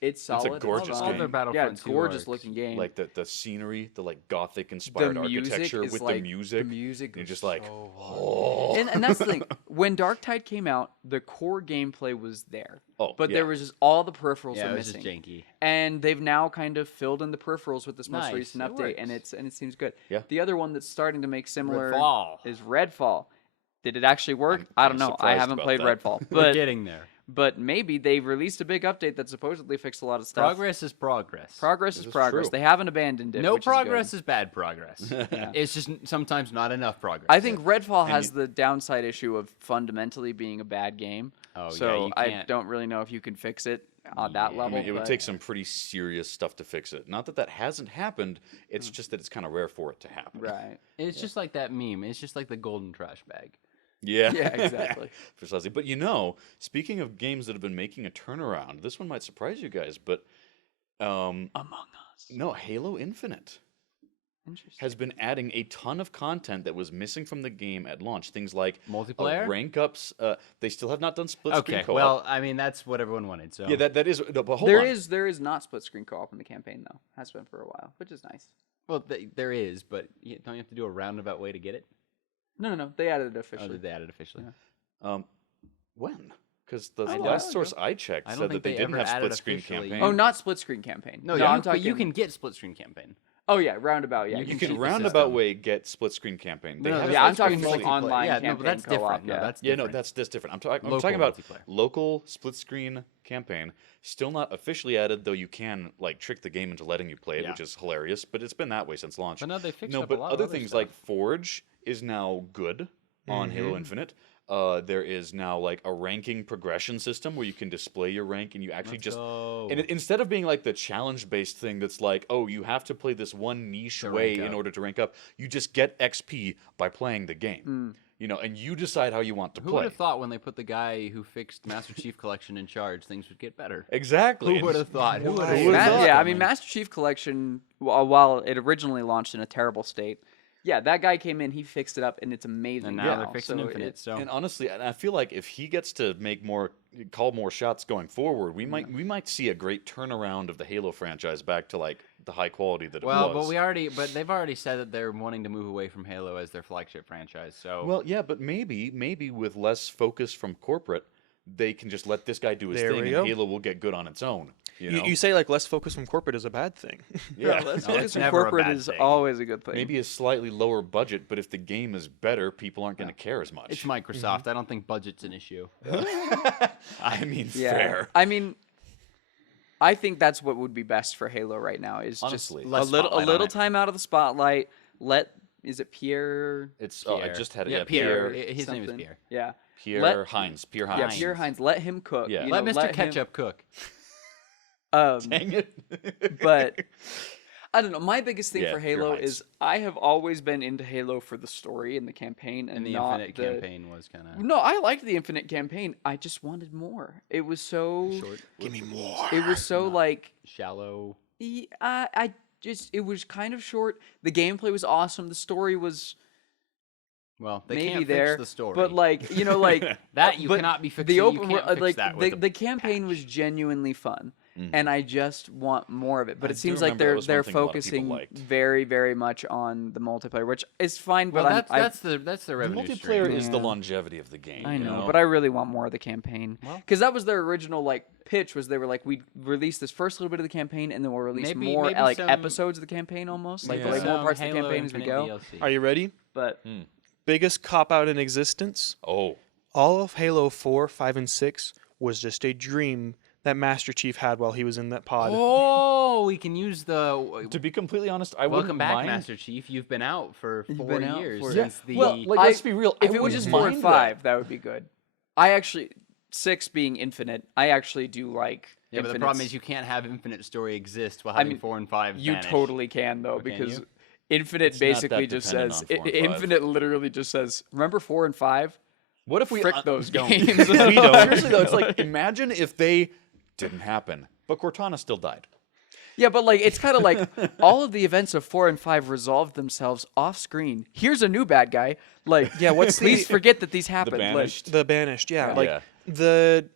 it's solid. a gorgeous all game. their Yeah, Battlefront it's 2 gorgeous arcs. looking game. like the scenery, the like gothic the inspired music architecture is with like, the music. The music You're is just like, so oh. and that's the thing. When Darktide came out, the core gameplay was there. Oh, But yeah. there was just all the peripherals Yeah, were it was missing. just janky. And they've now kind of filled in the peripherals with this most Nice, recent it update, and works. it seems good. Yeah. The other one that's starting to make similar Redfall. is Redfall. Did it actually work? I'm I don't kinda know. I surprised haven't about played that. Redfall, We're but getting there. maybe they've released a big update that supposedly fixed a lot of stuff. Progress is progress. Progress This is is progress. true. They haven't abandoned it. No which progress Is good. is bad progress. Yeah. It's just sometimes not enough progress. I think Redfall has you- the downside issue of fundamentally being a bad game. Oh, yeah, so you I can't- don't really know if you can fix it on that Yeah. level. I mean, it would but- take some pretty serious stuff to fix it. Not that hasn't happened. It's just that it's kind of rare for it to happen. Right. It's just like that meme. It's just like the golden trash bag. Yeah. Yeah, exactly. Precisely. But you know, speaking of games that have been making a turnaround, this one might surprise you guys, but Among Us. no, Halo Infinite Interesting. has been adding a ton of content that was missing from the game at launch. Things like Multiplayer? rank ups. They still have not done split screen Okay, co-op. well, I mean that's what everyone wanted. So yeah, that is. No, but hold There on. is not split screen co-op in the campaign though. Has been for a while, which is nice. well, there is, but don't you have to do a roundabout way to get it? No, they added it Oh, officially. did they add it officially? When? Because the A last while source ago. I checked I don't said that think they they didn't ever have added split screen officially. campaign. Oh, not split screen campaign. No, I'm but talking. you can get split screen campaign. Oh yeah, roundabout. Yeah, You You can can cheat the roundabout system. way get split screen campaign. They No, have yeah, I'm split talking screen just like multiplayer. online Yeah, no, campaign but that's co-op. different. Yeah. No, that's Yeah, different. no, that's different. I'm Local talking about multiplayer. local split screen campaign. Still not officially added, though. You can like trick the game into letting you play it, Yeah. which is hilarious. But it's been that way since launch. But now they fixed no, up but a lot other of things stuff. like Forge is now good on Halo Infinite. There is now like a ranking progression system where you can display your rank and you actually Let's go. and instead of being like the challenge based thing that's like, oh, you have to play this one niche To way rank in up. order to rank up, you just get XP by playing the game. You know, and you decide how you want to Who play. would have thought when they put the guy who fixed Master Chief Collection in charge, things would get better? Exactly. Who would have thought? Who would Who have would've thought? Yeah, I mean, Master Chief Collection, while it originally launched in a terrible state, yeah, that guy came in, he fixed it up, and it's amazing. And now Yeah, they're fixing So Infinite. it- So And honestly, and I feel like if he gets to call more shots going forward, we might see a great turnaround of the Halo franchise back to like the high quality that it well, was. but they've already said that they're wanting to move away from Halo as their flagship franchise. So Well, yeah, but maybe with less focus from corporate, they can just let this guy do his There thing, we and go. Halo will get good on its own. You know? You say like less focus from corporate is a bad thing. yeah. Let's No, focus it's on never a corporate bad is thing. always a good thing. Maybe a slightly lower budget, but if the game is better, people aren't going to care as much. it's Microsoft. I don't think budget's an issue. I mean, Yeah. fair. I mean, I think that's what would be best for Halo right now is Honestly. just Less a little spotlight on it. time out of the spotlight. Is it Pierre? It's I Pierre. just had it. Yeah, Yeah, Pierre. Pierre, His name is something? Pierre. Yeah. Pierre Let- Hines. Pierre Yeah, Hines. Pierre Hines. Let him cook. Yeah. you Let know, Mr. him- Ketchup cook. Dang it. but I don't know. My biggest thing Yeah, for Pierre Halo Hines. is I have always been into Halo for the story and the campaign, and And the not Infinite the campaign was kind of No, I liked the Infinite campaign. I just wanted more. It was so. short, Give me more. It was so like. shallow. I just it was kind of short. The gameplay was awesome. The story was Well, they maybe can't there, fix the story. but like like that you but cannot be fixing. the You open can't world, fix like that with the a campaign was genuinely fun, and I just want more of it. But I it do seems like remember that was one they're thing a lot of people focusing liked. very very much on the multiplayer, which is fine. Well, But that's the The revenue multiplayer stream. is the Yeah. longevity of the game. I you know, know, but I really want more of the campaign Well- because that was their original like pitch. Was they were like, we release this first little bit of the campaign, and then we'll release Maybe- more maybe like some- episodes of the campaign, almost like Yeah. way more Some parts of the Halo campaign as we Infinite go. DLC. Are you ready? But Biggest cop out in existence. oh, All of Halo 4, 5, and 6 was just a dream that Master Chief had while he was in that pod. Oh, we can use the. to be completely honest, I Welcome wouldn't back, mind. Master Chief. You've been out for You've 4 been out years for- since the. Well, like, I- let's be real. if I it was wouldn't just 4 and mind 5, that would be good. I actually 6 being infinite, I actually do like. yeah, but the Infinite's- problem is you can't have Infinite Story exist while I having mean, 4 and 5. you vanish. totally can though, can because you? Infinite It's not that basically just dependent says on 4 and 5. Infinite literally just says, remember 4 and 5? What if we Frick those don't? games. We don't. Seriously though, it's like imagine if they didn't happen, but Cortana still died. Yeah, but like it's kind of like all of the events of 4 and 5 resolved themselves off screen. Here's a new bad guy. Like, Yeah, what's please the- forget that these happened. Banished? The Banished, yeah. Yeah. Like Yeah. the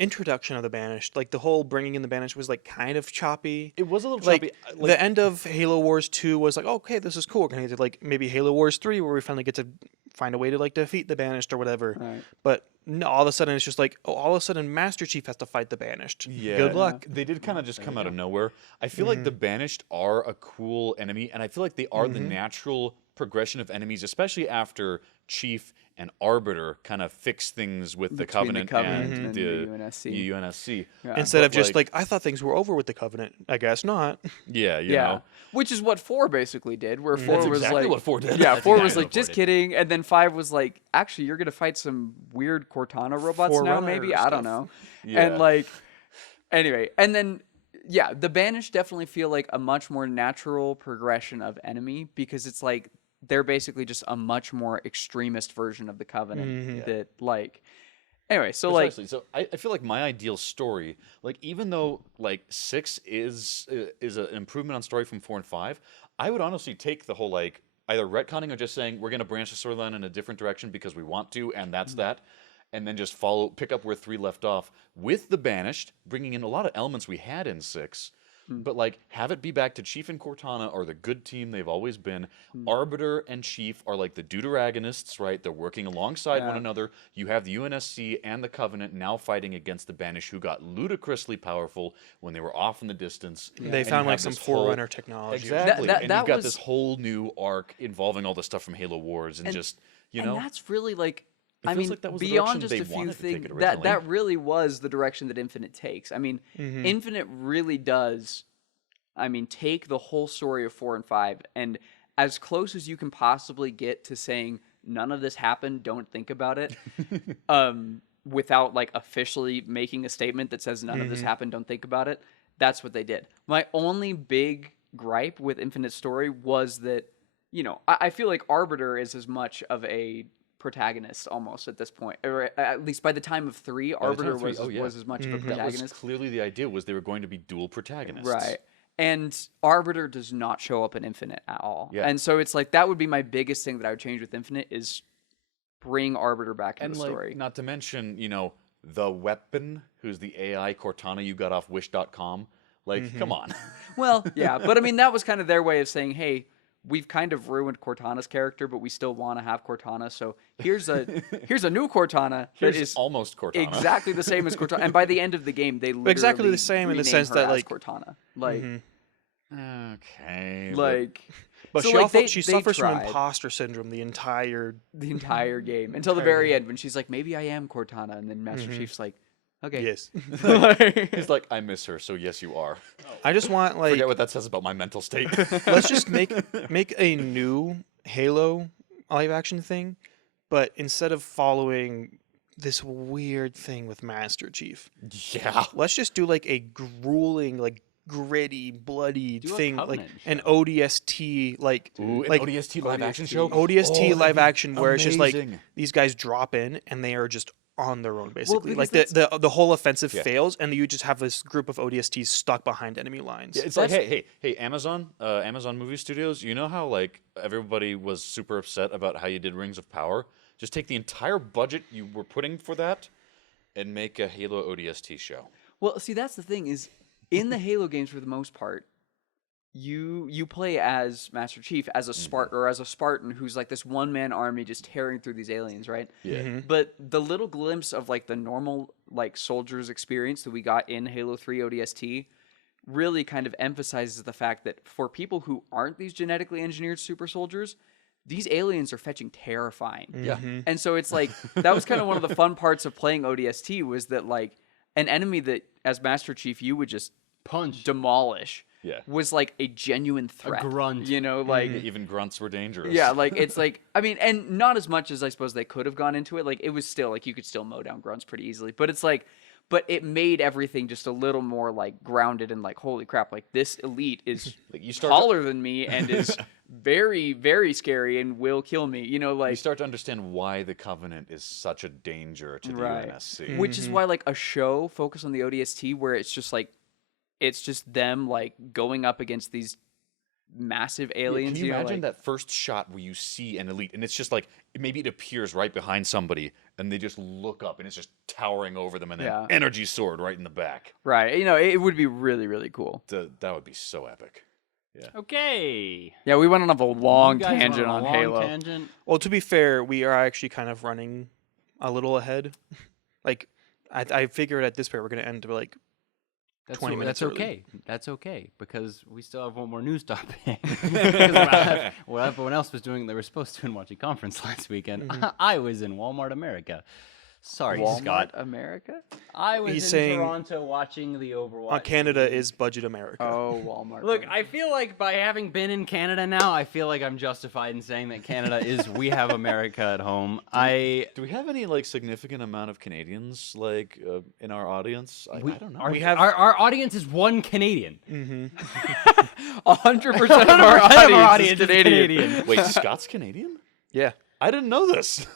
introduction of the Banished, like the whole bringing in the Banished was like kind of choppy. It was a little Like, choppy. the end of Halo Wars 2 was like, okay, this is cool. We're gonna get to like maybe Halo Wars 3 where we finally get to find a way to like defeat the Banished or whatever. Right. But no, all of a sudden it's just like, oh, all of a sudden Master Chief has to fight the Banished. Yeah, Good luck. They did kind of just come out of nowhere. I feel like the Banished are a cool enemy, and I feel like they are the natural progression of enemies, especially after Chief and Arbiter kind of fix things with the Between the Covenant, Covenant and, and the the UNSC. UNSC. Yeah. Instead But, of just like- like, I thought things were over with the Covenant. I guess not. Yeah, you Yeah, know. which is what 4 basically did. Where 4 That's was exactly like, what 4 did. yeah, That's 4 was exactly like, what 4 just did. kidding, and then 5 was like, actually, you're gonna fight some weird Cortana robots now, Forerunner maybe I don't stuff. know. Yeah. And like, anyway, and then yeah, the Banished definitely feel like a much more natural progression of enemy because it's like they're basically just a much more extremist version of the Covenant that like. Anyway, so like Precisely. So I feel like my ideal story, like even though like 6 is an improvement on story from 4 and 5, I would honestly take the whole like either retconning or just saying we're going to branch the storyline in a different direction because we want to, and that's that, and then just pick up where 3 left off with the Banished, bringing in a lot of elements we had in 6. But like, have it be back to Chief and Cortana are the good team they've always been. Arbiter and Chief are like the deuteragonists, right? They're working alongside one another. You have the UNSC and the Covenant now fighting against the Banished, who got ludicrously powerful when they were off in the distance. They And found you like have some this whole- Forerunner technology. Exactly, That- and that you've got was- this whole new arc involving all the stuff from Halo Wars, and just and know, that's really like It I feels mean like that was the beyond direction just they a few wanted to take things it that originally. really was the direction that Infinite takes. I mean, Infinite really does take the whole story of 4 and 5 and as close as you can possibly get to saying none of this happened, don't think about it. Without like officially making a statement that says none of this happened, don't think about it. That's what they did. My only big gripe with Infinite Story was that, I feel like Arbiter is as much of a protagonist almost at this point, or at least by the time of 3, the time Arbiter of 3, was, oh, yeah. was as much of a that was protagonist. clearly the idea was they were going to be dual protagonists. Right. And Arbiter does not show up in Infinite at all. Yeah. And so it's like that would be my biggest thing that I would change with Infinite is bring Arbiter back in And the like, story. not to mention, the weapon, who's the AI Cortana you got off Wish.com. Like, come on. Well, yeah, but I mean that was kind of their way of saying, hey, we've kind of ruined Cortana's character, but we still want to have Cortana. So here's a new Cortana that Here's is almost Cortana. exactly the same as Cortana. And by the end of the game, they literally Exactly the same in the rename sense her that, as like- Cortana, like, Okay. like. But so, she, like, also, she they suffers from tried imposter syndrome the entire. the entire game until the very end when she's like, maybe I am Cortana, and then Master Chief's like, okay, Yes. He's like, I miss her, so yes, you are. I just want like Forget what that says about my mental state. let's just make a new Halo live action thing, but instead of following this weird thing with Master Chief, yeah. let's just do like a grueling, like gritty, bloody Do a thing, like Covenant an ODST, like Ooh, an like ODST live action show? ODST Oh, live that'd be action where it's just like amazing. these guys drop in and they are just on their own, basically. because Like the whole offensive Yeah. fails, and you just have this group of ODSTs stuck behind enemy lines. Yeah, it's like, hey, Amazon Movie Studios. You know how like everybody was super upset about how you did Rings of Power? Just take the entire budget you were putting for that, and make a Halo ODST show. Well, see, that's the thing is, in the Halo games for the most part, you play as Master Chief, as a Spartan who's like this one-man army just tearing through these aliens, right? Yeah. But the little glimpse of like the normal like soldiers experience that we got in Halo 3 ODST really kind of emphasizes the fact that for people who aren't these genetically engineered super soldiers, these aliens are fetching terrifying. Yeah. And so it's like that was kind of one of the fun parts of playing ODST was that like an enemy that as Master Chief you would just Punch. demolish Yeah. was like a genuine threat. grunt. You know, like Even grunts were dangerous. yeah, like it's like I mean, and not as much as I suppose they could have gone into it. Like it was still like you could still mow down grunts pretty easily, but it's like, but it made everything just a little more like grounded and like holy crap, like this elite is Like you start taller than me and is very very scary and will kill me. You know, you like start to understand why the Covenant is such a danger to the Right. UNSC. which is why like a show focused on the ODST where it's just like it's just them like going up against these massive aliens. Can you know, imagine like- that first shot where you see an elite and it's just like maybe it appears right behind somebody and they just look up and it's just towering over them and then Yeah. energy sword right in the back. Right. You know, it would be really, really cool. That would be so epic. Okay. Yeah, we went on a long You guys went tangent a on long Halo. Tangent. Well, to be fair, we are actually kind of running a little ahead. Like, I figured at this point we're going to end like That's 20 minutes That's early. okay. That's okay because we still have one more news topic. Because what everyone else was doing, they were supposed to in watching conference last weekend. I was in Walmart America. Sorry, Walmart Scott. America? I was He's in saying Toronto watching the Overwatch. Canada series. is budget America. Oh, Walmart. Look, I feel like by having been in Canada now, I feel like I'm justified in saying that Canada is we have America at home. Do we have any like significant amount of Canadians like in our audience? I don't know. Our audience is one Canadian. 100% of 100% our of audience, our audience is Canadian. Wait, Scott's Canadian? Yeah. I didn't know this.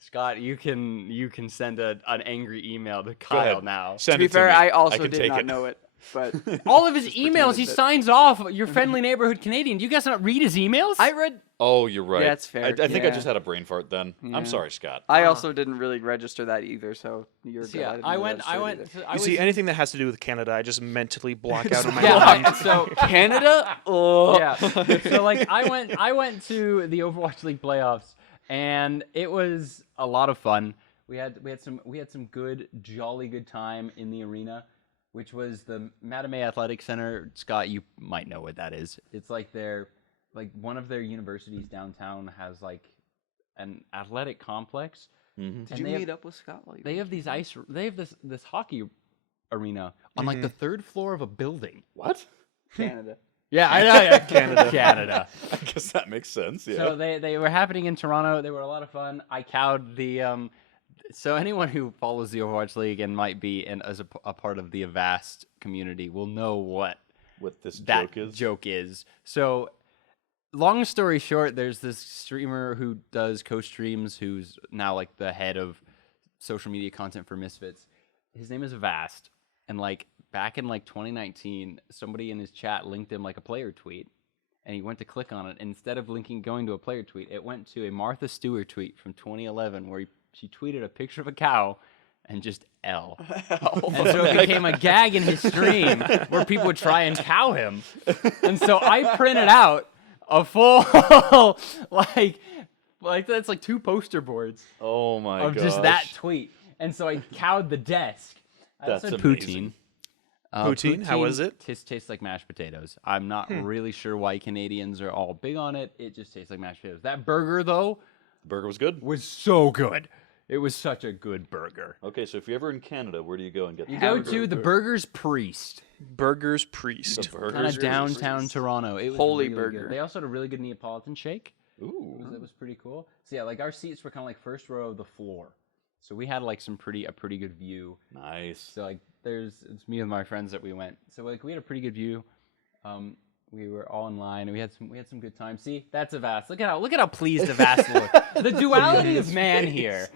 Scott, you can send an angry email to Go Kyle ahead. now. Send To be it fair, me. I also can did take not it. know it, but All of his emails, he that- signs off your friendly neighborhood Canadian. Do you guys not read his emails? I read. Oh, you're right. Yeah, it's fair. I think I Yeah. just had a brain fart then. Yeah. I'm sorry, Scott. I also didn't really register that either, so you're So, good. yeah, didn't I really went. register I it went. either. I You was, see, anything that has to do with Canada, I just mentally block out of my yeah. mind. So Canada? Oh. yeah. So like I went to the Overwatch League playoffs and it was a lot of fun. We had some good jolly good time in the arena, which was the Mattamy Athletic Center. Scott, you might know what that is. It's like one of their universities downtown has like an athletic complex. Did And you they have- meet up with Scott while you They have this hockey arena on like the third floor of a building. What? Canada? Yeah, I know. Yeah. Canada. I guess that makes sense. Yeah. So they were happening in Toronto. They were a lot of fun. I cowed the so anyone who follows the Overwatch League and might be as a part of the Avast community will know what this that joke is. So long story short, there's this streamer who does co-streams who's now like the head of social media content for Misfits. His name is Avast, and like back in like 2019, somebody in his chat linked him like a player tweet, and he went to click on it. And instead of going to a player tweet, it went to a Martha Stewart tweet from 2011 where she tweeted a picture of a cow and just L. And so it became a gag in his stream where people would try and cow him. And so I printed out a full like that's like 2 poster boards Oh my of gosh. just that tweet. And so I cowed the desk. I That's said amazing. Poutine? How was it? Tastes like mashed potatoes. I'm not really sure why Canadians are all big on it. It just tastes like mashed potatoes. That burger, though, The burger was good. was so good. It was such a good burger. Okay, so if you're ever in Canada, where do you go and get You the go burger? to the Burger's Priest, Burger's Priest. The burgers kind of are downtown delicious. Toronto. It was Holy really burger. Good. They also had a really good Neapolitan shake. Ooh. That was pretty cool. So yeah, like our seats were kind of like first row of the floor, so we had like a pretty good view. Nice. So like it's me and my friends that we went. So like we had a pretty good view. We were all in line and we had some good time. See, that's Avast. Look at how pleased Avast looked. The duality of man here.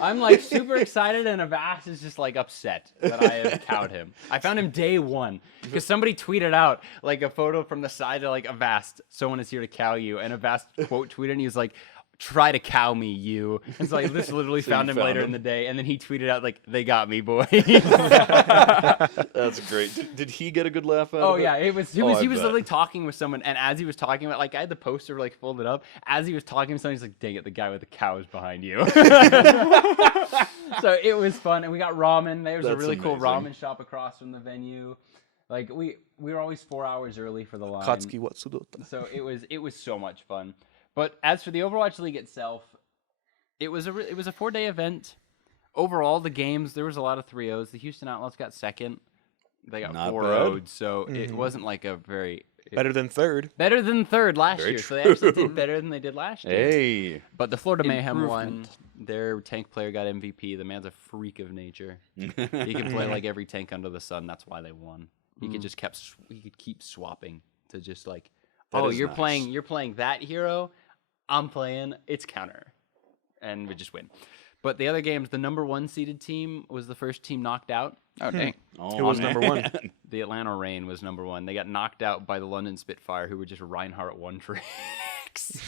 I'm like super excited, and Avast is just like upset that I have cowed him. I found him day one because somebody tweeted out like a photo from the side of like Avast, someone is here to cow you, and Avast quote tweeted, and he was like, "Try to cow me, you." And so I just literally So found you him found later him? in the day, and then he tweeted out like, "They got me, boy." That's great. Did he get a good laugh out Oh of it? yeah, he was I bet. literally talking with someone, and as he was talking about, like, I had the poster like folded up. As he was talking to someone, he's like, "Dang it, the guy with the cow is behind you." So it was fun, and we got ramen. There was a That's really cool amazing. ramen shop across from the venue. Like we were always 4 hours early for the line, Katsuki Watsudota. so it was so much fun. But as for the Overwatch League itself, it was a 4-day event. Overall, the games, there was a lot of 3-0s. The Houston Outlaws got second. They got Not 4-0'd, so it wasn't like a very Better than third. better than third last Very year. So they actually true. did better than they did last year. Hey. But the Florida Mayhem won. Improvement. Their tank player got MVP. The man's a freak of nature. He can play like every tank under the sun. That's why they won. He could just he could keep swapping to just like, That oh, is you're nice. playing that hero. I'm playing it's counter, and we just win. But the other games, the number 1 seeded team was the first team knocked out. Oh dang. Oh, Who was number one? man. The Atlanta Reign was number 1. They got knocked out by the London Spitfire, who were just Reinhardt one tricks.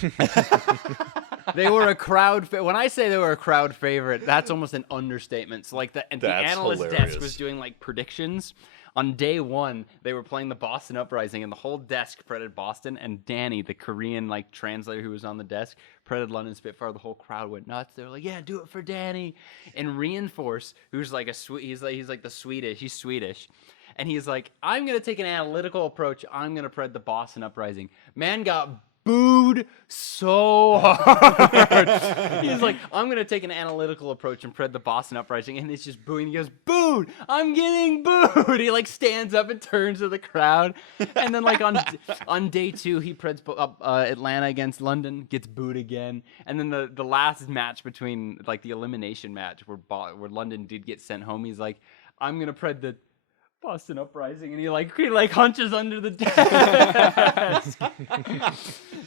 They were a crowd. When I say they were a crowd favorite, that's almost an understatement. So like the That's analyst desk hilarious. was doing like predictions. On day 1, they were playing the Boston Uprising, and the whole desk predicted Boston. And Danny, the Korean like translator who was on the desk, predicted London Spitfire. The whole crowd went nuts. They were like, "Yeah, do it for Danny." And Reinforce, who's like he's like the Swedish. He's Swedish, and he's like, "I'm gonna take an analytical approach. I'm gonna pred the Boston Uprising." Man got booed so hard. He's like, "I'm going to take an analytical approach and pred the Boston Uprising." And it's just booing. He goes, "Booed! I'm getting booed!" He like stands up and turns to the crowd. And then like on day 2, he preds Atlanta against London, gets booed again. And then the last match between like the elimination match where London did get sent home, he's like, "I'm going to pred the Boston Uprising," and he hunches under the desk.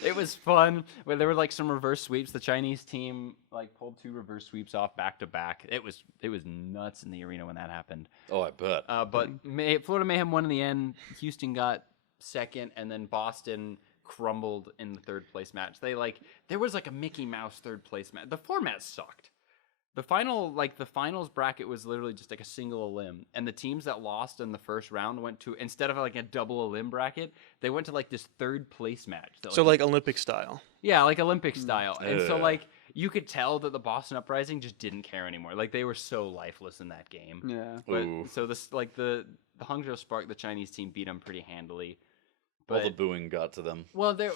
It was fun. Well, there were like some reverse sweeps. The Chinese team like pulled 2 reverse sweeps off back to back. It was nuts in the arena when that happened. Oh, I bet. But Florida Mayhem won in the end. Houston got second, and then Boston crumbled in the 3rd place match. There was like a Mickey Mouse 3rd place match. The format sucked. The finals bracket was literally just like a single elim, and the teams that lost in the first round went to, instead of like a double elim bracket, they went to like this 3rd place match. So like Olympic style. Yeah, like Olympic style. And so Ugh. like you could tell that the Boston Uprising just didn't care anymore. Like they were so lifeless in that game. Yeah. But Ooh. so this like the Hangzhou Spark, the Chinese team beat them pretty handily. All the But booing got to them. they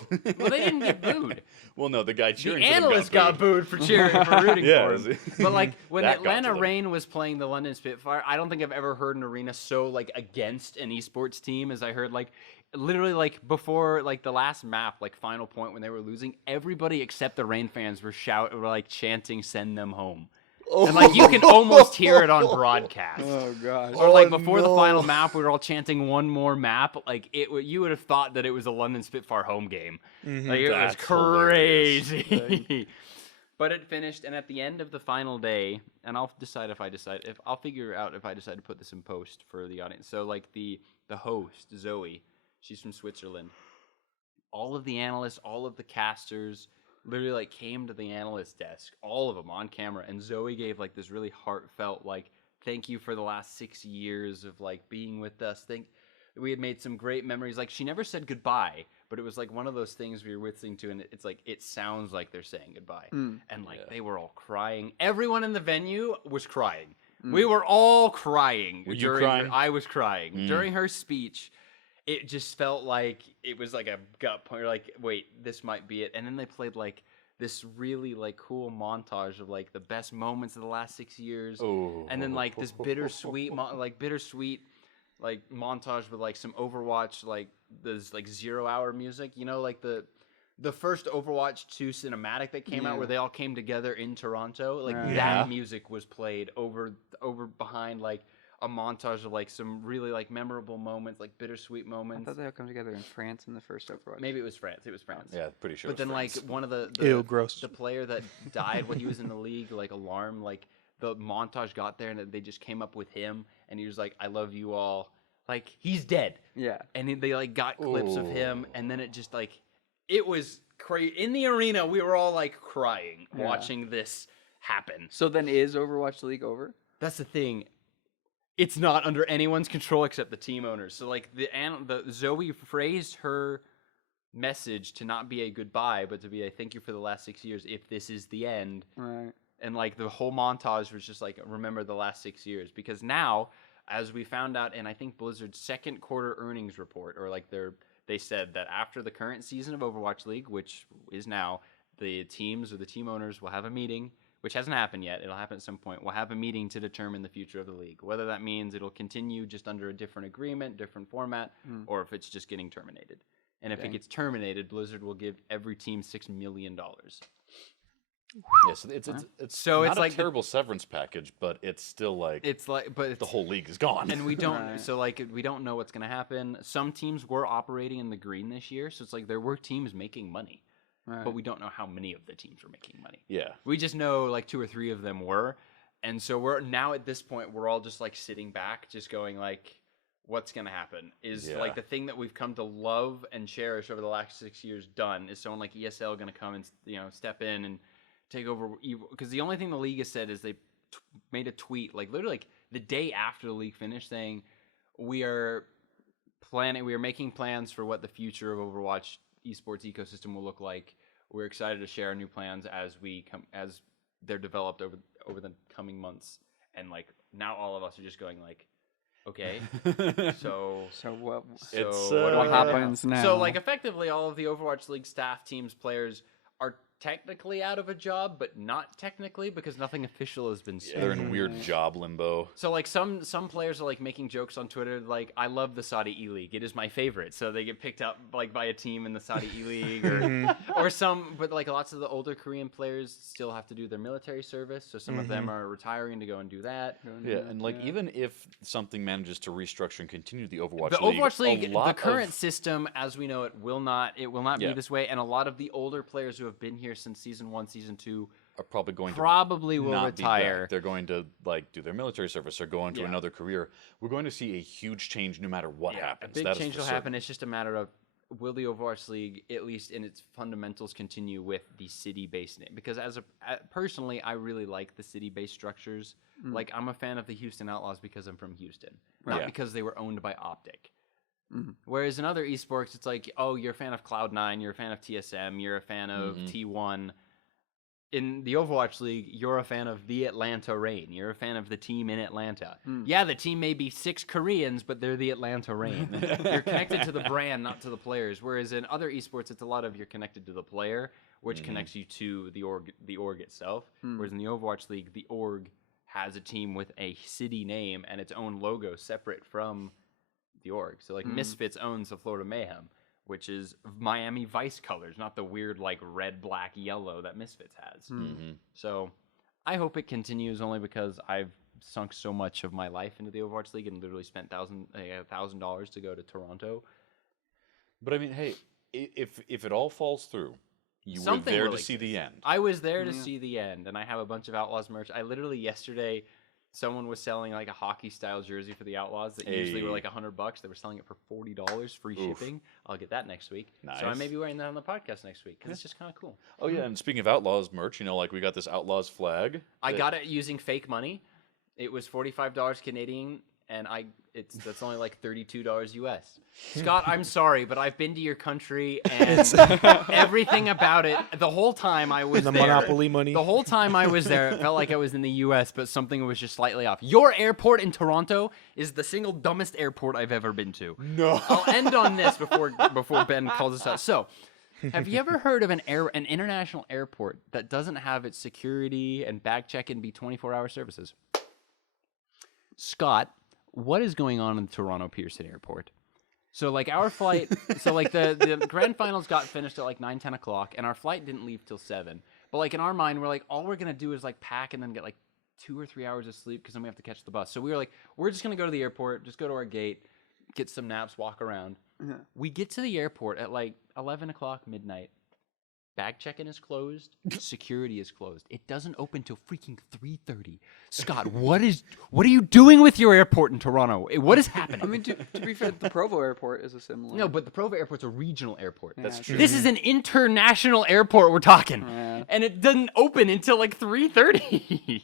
didn't get booed. Well, no, the guy The cheering for them analysts got booed for cheering for rooting Yeah, for is him. it- But like when That got Atlanta to them. Reign was playing the London Spitfire, I don't think I've ever heard an arena so like against an esports team as I heard like literally like before like the last map, like final point when they were losing, everybody except the Reign fans were like chanting "Send them home." And like you can almost hear it on broadcast. Oh gosh. Or like before the final map, we were all chanting one more map. Like you would have thought that it was a London Spitfire home game. Like it was That's hilarious. crazy. But it finished, and at the end of the final day, and I'll decide if I'll figure out if I decide to put this in post for the audience. So like the host Zoe, she's from Switzerland. All of the analysts, all of the casters, literally like came to the analyst desk, all of them on camera, and Zoe gave like this really heartfelt like thank you for the last 6 years of like being with us. We had made some great memories. Like she never said goodbye, but it was like one of those things we were listening to, and it's like it sounds like they're saying goodbye. And like they were all crying. Everyone in the venue was crying. We were all crying. Were you during crying? I was crying during her speech. It just felt like it was like a gut point. You're like, wait, this might be it. And then they played like this really like cool montage of like the best moments of the last 6 years. Oh. And then like this bittersweet like montage with like some Overwatch like this like 0 hour music. You know, like the first Overwatch 2 cinematic that came out where they all came together in Toronto. Like Yeah. that music was played over behind like a montage of like some really like memorable moments, like bittersweet I moments. thought they all come together in France in the first Overwatch. Maybe it was France. It was France. Yeah, pretty sure. But then, like, one of the Ew, gross. the player that died when he was in the league, like, Alarm, like, the montage got there and they just came up with him, and he was like, I love you all. Like, he's dead. Yeah. And they, like, got clips of him, and then it just, like, it was crazy. In the arena, we were all, like, crying watching this happen. So then is Overwatch League over? That's the thing. It's not under anyone's control except the team owners. So, like, the Zoe phrased her message to not be a goodbye, but to be a thank you for the last 6 years if this is the end. Right. And, like, the whole montage was just, like, remember the last 6 years. Because now, as we found out in, I think, Blizzard's second quarter earnings report, or, like, they said that after the current season of Overwatch League, which is now, the teams or the team owners will have a meeting, which hasn't happened yet. It'll happen at some point. We'll have a meeting to determine the future of the league, whether that means it'll continue just under a different agreement, different format, or if it's just getting terminated. And if it gets terminated, Blizzard will give every team $6 million. Yeah, so it's So not it's a like terrible severance package, but it's still like It's like, but it's, the whole league is gone. and we don't. Right. So like, we don't know what's gonna happen. Some teams were operating in the green this year, so it's like there were teams making money, Right. but we don't know how many of the teams were making money. Yeah. We just know like 2 or 3 of them were, and so we're now at this point we're all just like sitting back, just going like, what's gonna happen? Is Yeah. like the thing that we've come to love and cherish over the last 6 years done? Is someone like ESL gonna come and step in and take over? Because the only thing the league has said is they made a tweet like literally like the day after the league finished saying we are making plans for what the future of Overwatch esports ecosystem will look like. We're excited to share our new plans as they're developed over the coming months. And like now all of us are just going like, okay, so what It's, what do what we do happens now? So like effectively all of the Overwatch League staff, teams, players are technically out of a job, but not technically because nothing official has been said. They're in weird job limbo. So like some players are like making jokes on Twitter like I love the Saudi E-League. It is my favorite. So they get picked up like by a team in the Saudi E-League or but like lots of the older Korean players still have to do their military service. So some of them are retiring to go and do that. Yeah, and like even if something manages to restructure and continue the Overwatch The League, Overwatch League, a the lot current of, system as we know it will not be Yeah. this way, and a lot of the older players who have been here since season 1, season 2 are probably going to will not be retire. back. They're going to like do their military service or go into another career. We're going to see a huge change no matter what happens. A big That is change for will certain. happen. It's just a matter of will the Overwatch League, at least in its fundamentals, continue with the city-based name? Because personally, I really like the city-based structures. Like I'm a fan of the Houston Outlaws because I'm from Houston, not Yeah. because they were owned by Optic. Whereas in other esports, it's like, oh, you're a fan of Cloud9, you're a fan of TSM, you're a fan of T1. In the Overwatch League, you're a fan of the Atlanta Reign. You're a fan of the team in Atlanta. Yeah, the team may be 6 Koreans, but they're the Atlanta Reign. You're connected to the brand, not to the players. Whereas in other esports, it's a lot of you're connected to the player, which connects you to the org itself. Whereas in the Overwatch League, the org has a team with a city name and its own logo separate from the org. So like Misfits owns the Florida Mayhem, which is Miami Vice colors, not the weird like red, black, yellow that Misfits has. So I hope it continues only because I've sunk so much of my life into the Overwatch League and literally spent $1,000 to go to Toronto. But I mean, hey, if it all falls through, you Something were there will to see the end. I was there to see the end, and I have a bunch of Outlaws merch. I literally yesterday, someone was selling like a hockey style jersey for the Outlaws that usually were like $100. They were selling it for $40, free shipping. I'll get that next week. So I Nice. may be wearing that on the podcast next week because it's just kind of cool. Oh yeah, and speaking of Outlaws merch, like we got this Outlaws flag. I got it using fake money. It was $45 Canadian, and that's only like $32 US. Scott, I'm sorry, but I've been to your country and everything about it. The whole time I was The there, Monopoly money. The whole time I was there, it felt like I was in the US, but something was just slightly off. Your airport in Toronto is the single dumbest airport I've ever been to. No. I'll end on this before Ben calls us out. So, have you ever heard of an international airport that doesn't have its security and bag check-in be 24-hour services? Scott, what is going on in the Toronto Pearson Airport? So like our flight, so like the grand finals got finished at like 9, 10 o'clock, and our flight didn't leave till 7. But like in our mind, we're like, all we're gonna do is like pack and then get like 2 or 3 hours of sleep because then we have to catch the bus. So we were like, we're just gonna go to the airport, just go to our gate, get some naps, walk around. We get to the airport at like 11 o'clock midnight. Bag check-in is closed. Security is closed. It doesn't open till freaking 3:30. Scott, what are you doing with your airport in Toronto? What is happening? I mean, to be fair, the Provo airport is a similar. No, but the Provo airport's a regional airport. That's true. This is an international airport we're talking. Yeah. And it doesn't open until like 3:30.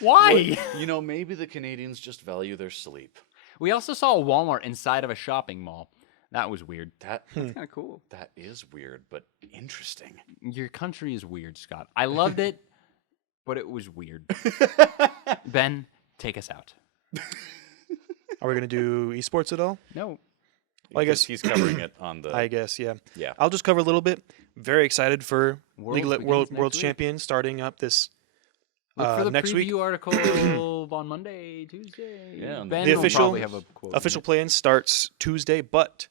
Why? You know, maybe the Canadians just value their sleep. We also saw a Walmart inside of a shopping mall. That was weird. That That's kind of cool. that is weird, but interesting. Your country is weird, Scott. I loved it, but it was weird. Ben, take us out. Are we gonna do esports at all? No. Well, I guess he's covering it on the. I guess, yeah. Yeah. I'll just cover a little bit. Very excited for Worlds begins World's next week. Champion starting up this Look for the next week. preview article on Monday, Tuesday. Yeah, on Ben The will official probably have a quote. official play-in starts Tuesday, but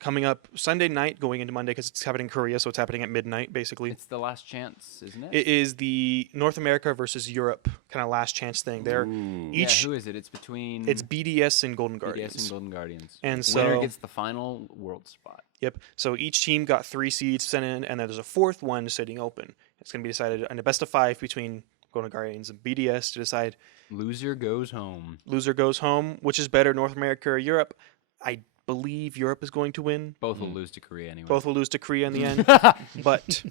coming up Sunday night, going into Monday because it's happening in Korea, so it's happening at midnight basically. It's the last chance, isn't it? It is the North America versus Europe kind of last chance thing. There, Ooh. Yeah, each who is it? It's between it's BDS and Golden BDS Guardians. and Golden Guardians. And Winner so- gets the final world spot. Yep. So each team got 3 seeds sent in, and then there's a fourth one sitting open. It's going to be decided in a best of 5 between Golden Guardians and BDS to decide Loser goes home. loser goes home, which is better, North America or Europe. I believe Europe is going to win. Both will lose to Korea anyway. Both will lose to Korea in the end, but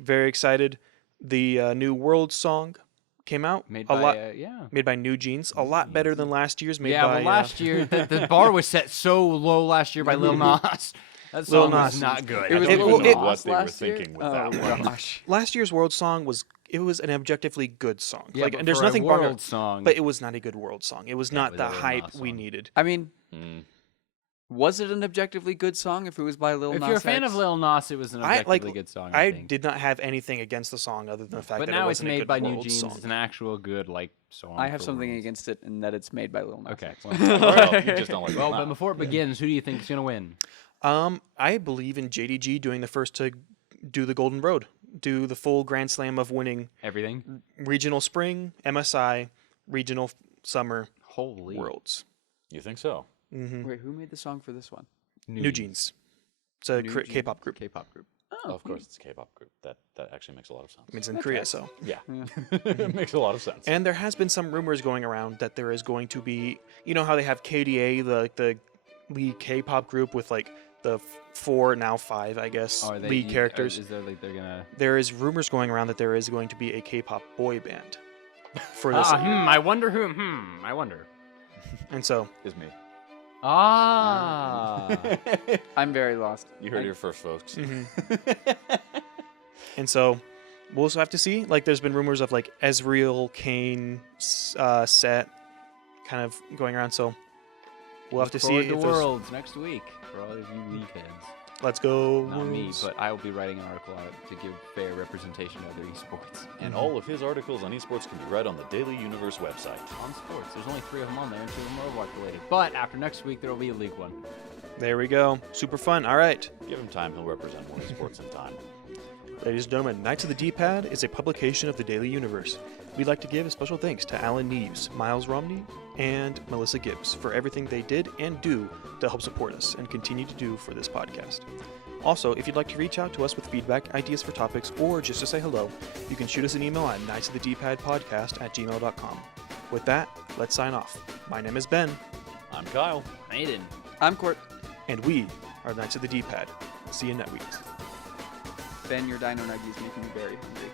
very excited. The new World song came out. Made a by lot Made by New Jeans. A lot better than last year's. Made yeah, by but last year the bar was set so low last year by Lil Nas. That Lil song was Nas. not good. It was I don't Lil even know Nas what they were last year? thinking with Oh, that one. gosh. last year's World song was an objectively good song. Yeah, like, but and there's for a nothing wrong. world song. But it was not a good World song. It was not was the a Lil hype Nas we song. needed. I mean, Mm. was it an objectively good song if it was by Lil if Nas you're a fan X? of Lil Nas, it was an I objectively like. good song. I think. did not have anything against the song other than the fact But that it now it's wasn't a made good by New World Jeans. song. It's an actual good song. I have for something Worlds. against it, and that it's made by Lil Nas Okay. X. Well, you just don't like Well, Lil but Nas. before it begins, who do you think is gonna win? I believe in JDG doing the first to do the Golden Road, do the full Grand Slam of winning Everything. regional spring, MSI, regional summer, Holy worlds. You think so? Wait, who made the song for this one? New Jeans. It's a New K-pop group. K-pop group. Oh, Of course, it's a K-pop group. That actually makes a lot of sense. I mean, it's in Korea, so. Yeah, it makes a lot of sense. And there has been some rumors going around that there is going to be, you know how they have KDA, the lead K-pop group with like the 4, now 5, I guess, Oh, are they lead characters. Is there like they're gonna? There is rumors going around that there is going to be a K-pop boy band for this. I wonder who. I wonder. And so, Is me. I'm very lost. You heard it here first, folks. and so, we'll also have to see. Like, there's been rumors of like Ezreal, Kane, Set, kind of going around. So, we'll have to see The if those. Worlds next week for all of you league heads. Let's go. Not me, Wolves. but I will be writing an article on it to give fair representation of other esports. And all of his articles on esports can be read on the Daily Universe website. On sports, there's only 3 of them on there, and 2 of them are Overwatch related. But after next week, there will be a league one. There we go. Super fun. All right. Give him time, he'll represent more esports in time. Ladies and gentlemen, Knights of the D-Pad is a publication of the Daily Universe. We'd like to give a special thanks to Alan Neves, Miles Romney, and Melissa Gibbs for everything they did and do to help support us and continue to do for this podcast. Also, if you'd like to reach out to us with feedback, ideas for topics, or just to say hello, you can shoot us an email at knightsofthedpodcast@gmail.com. With that, let's sign off. My name is Ben, I'm Kyle. Maiden. I'm Court. and we are Knights of the D-Pad. See you next week. Ben, your dino nuggies making me very hungry.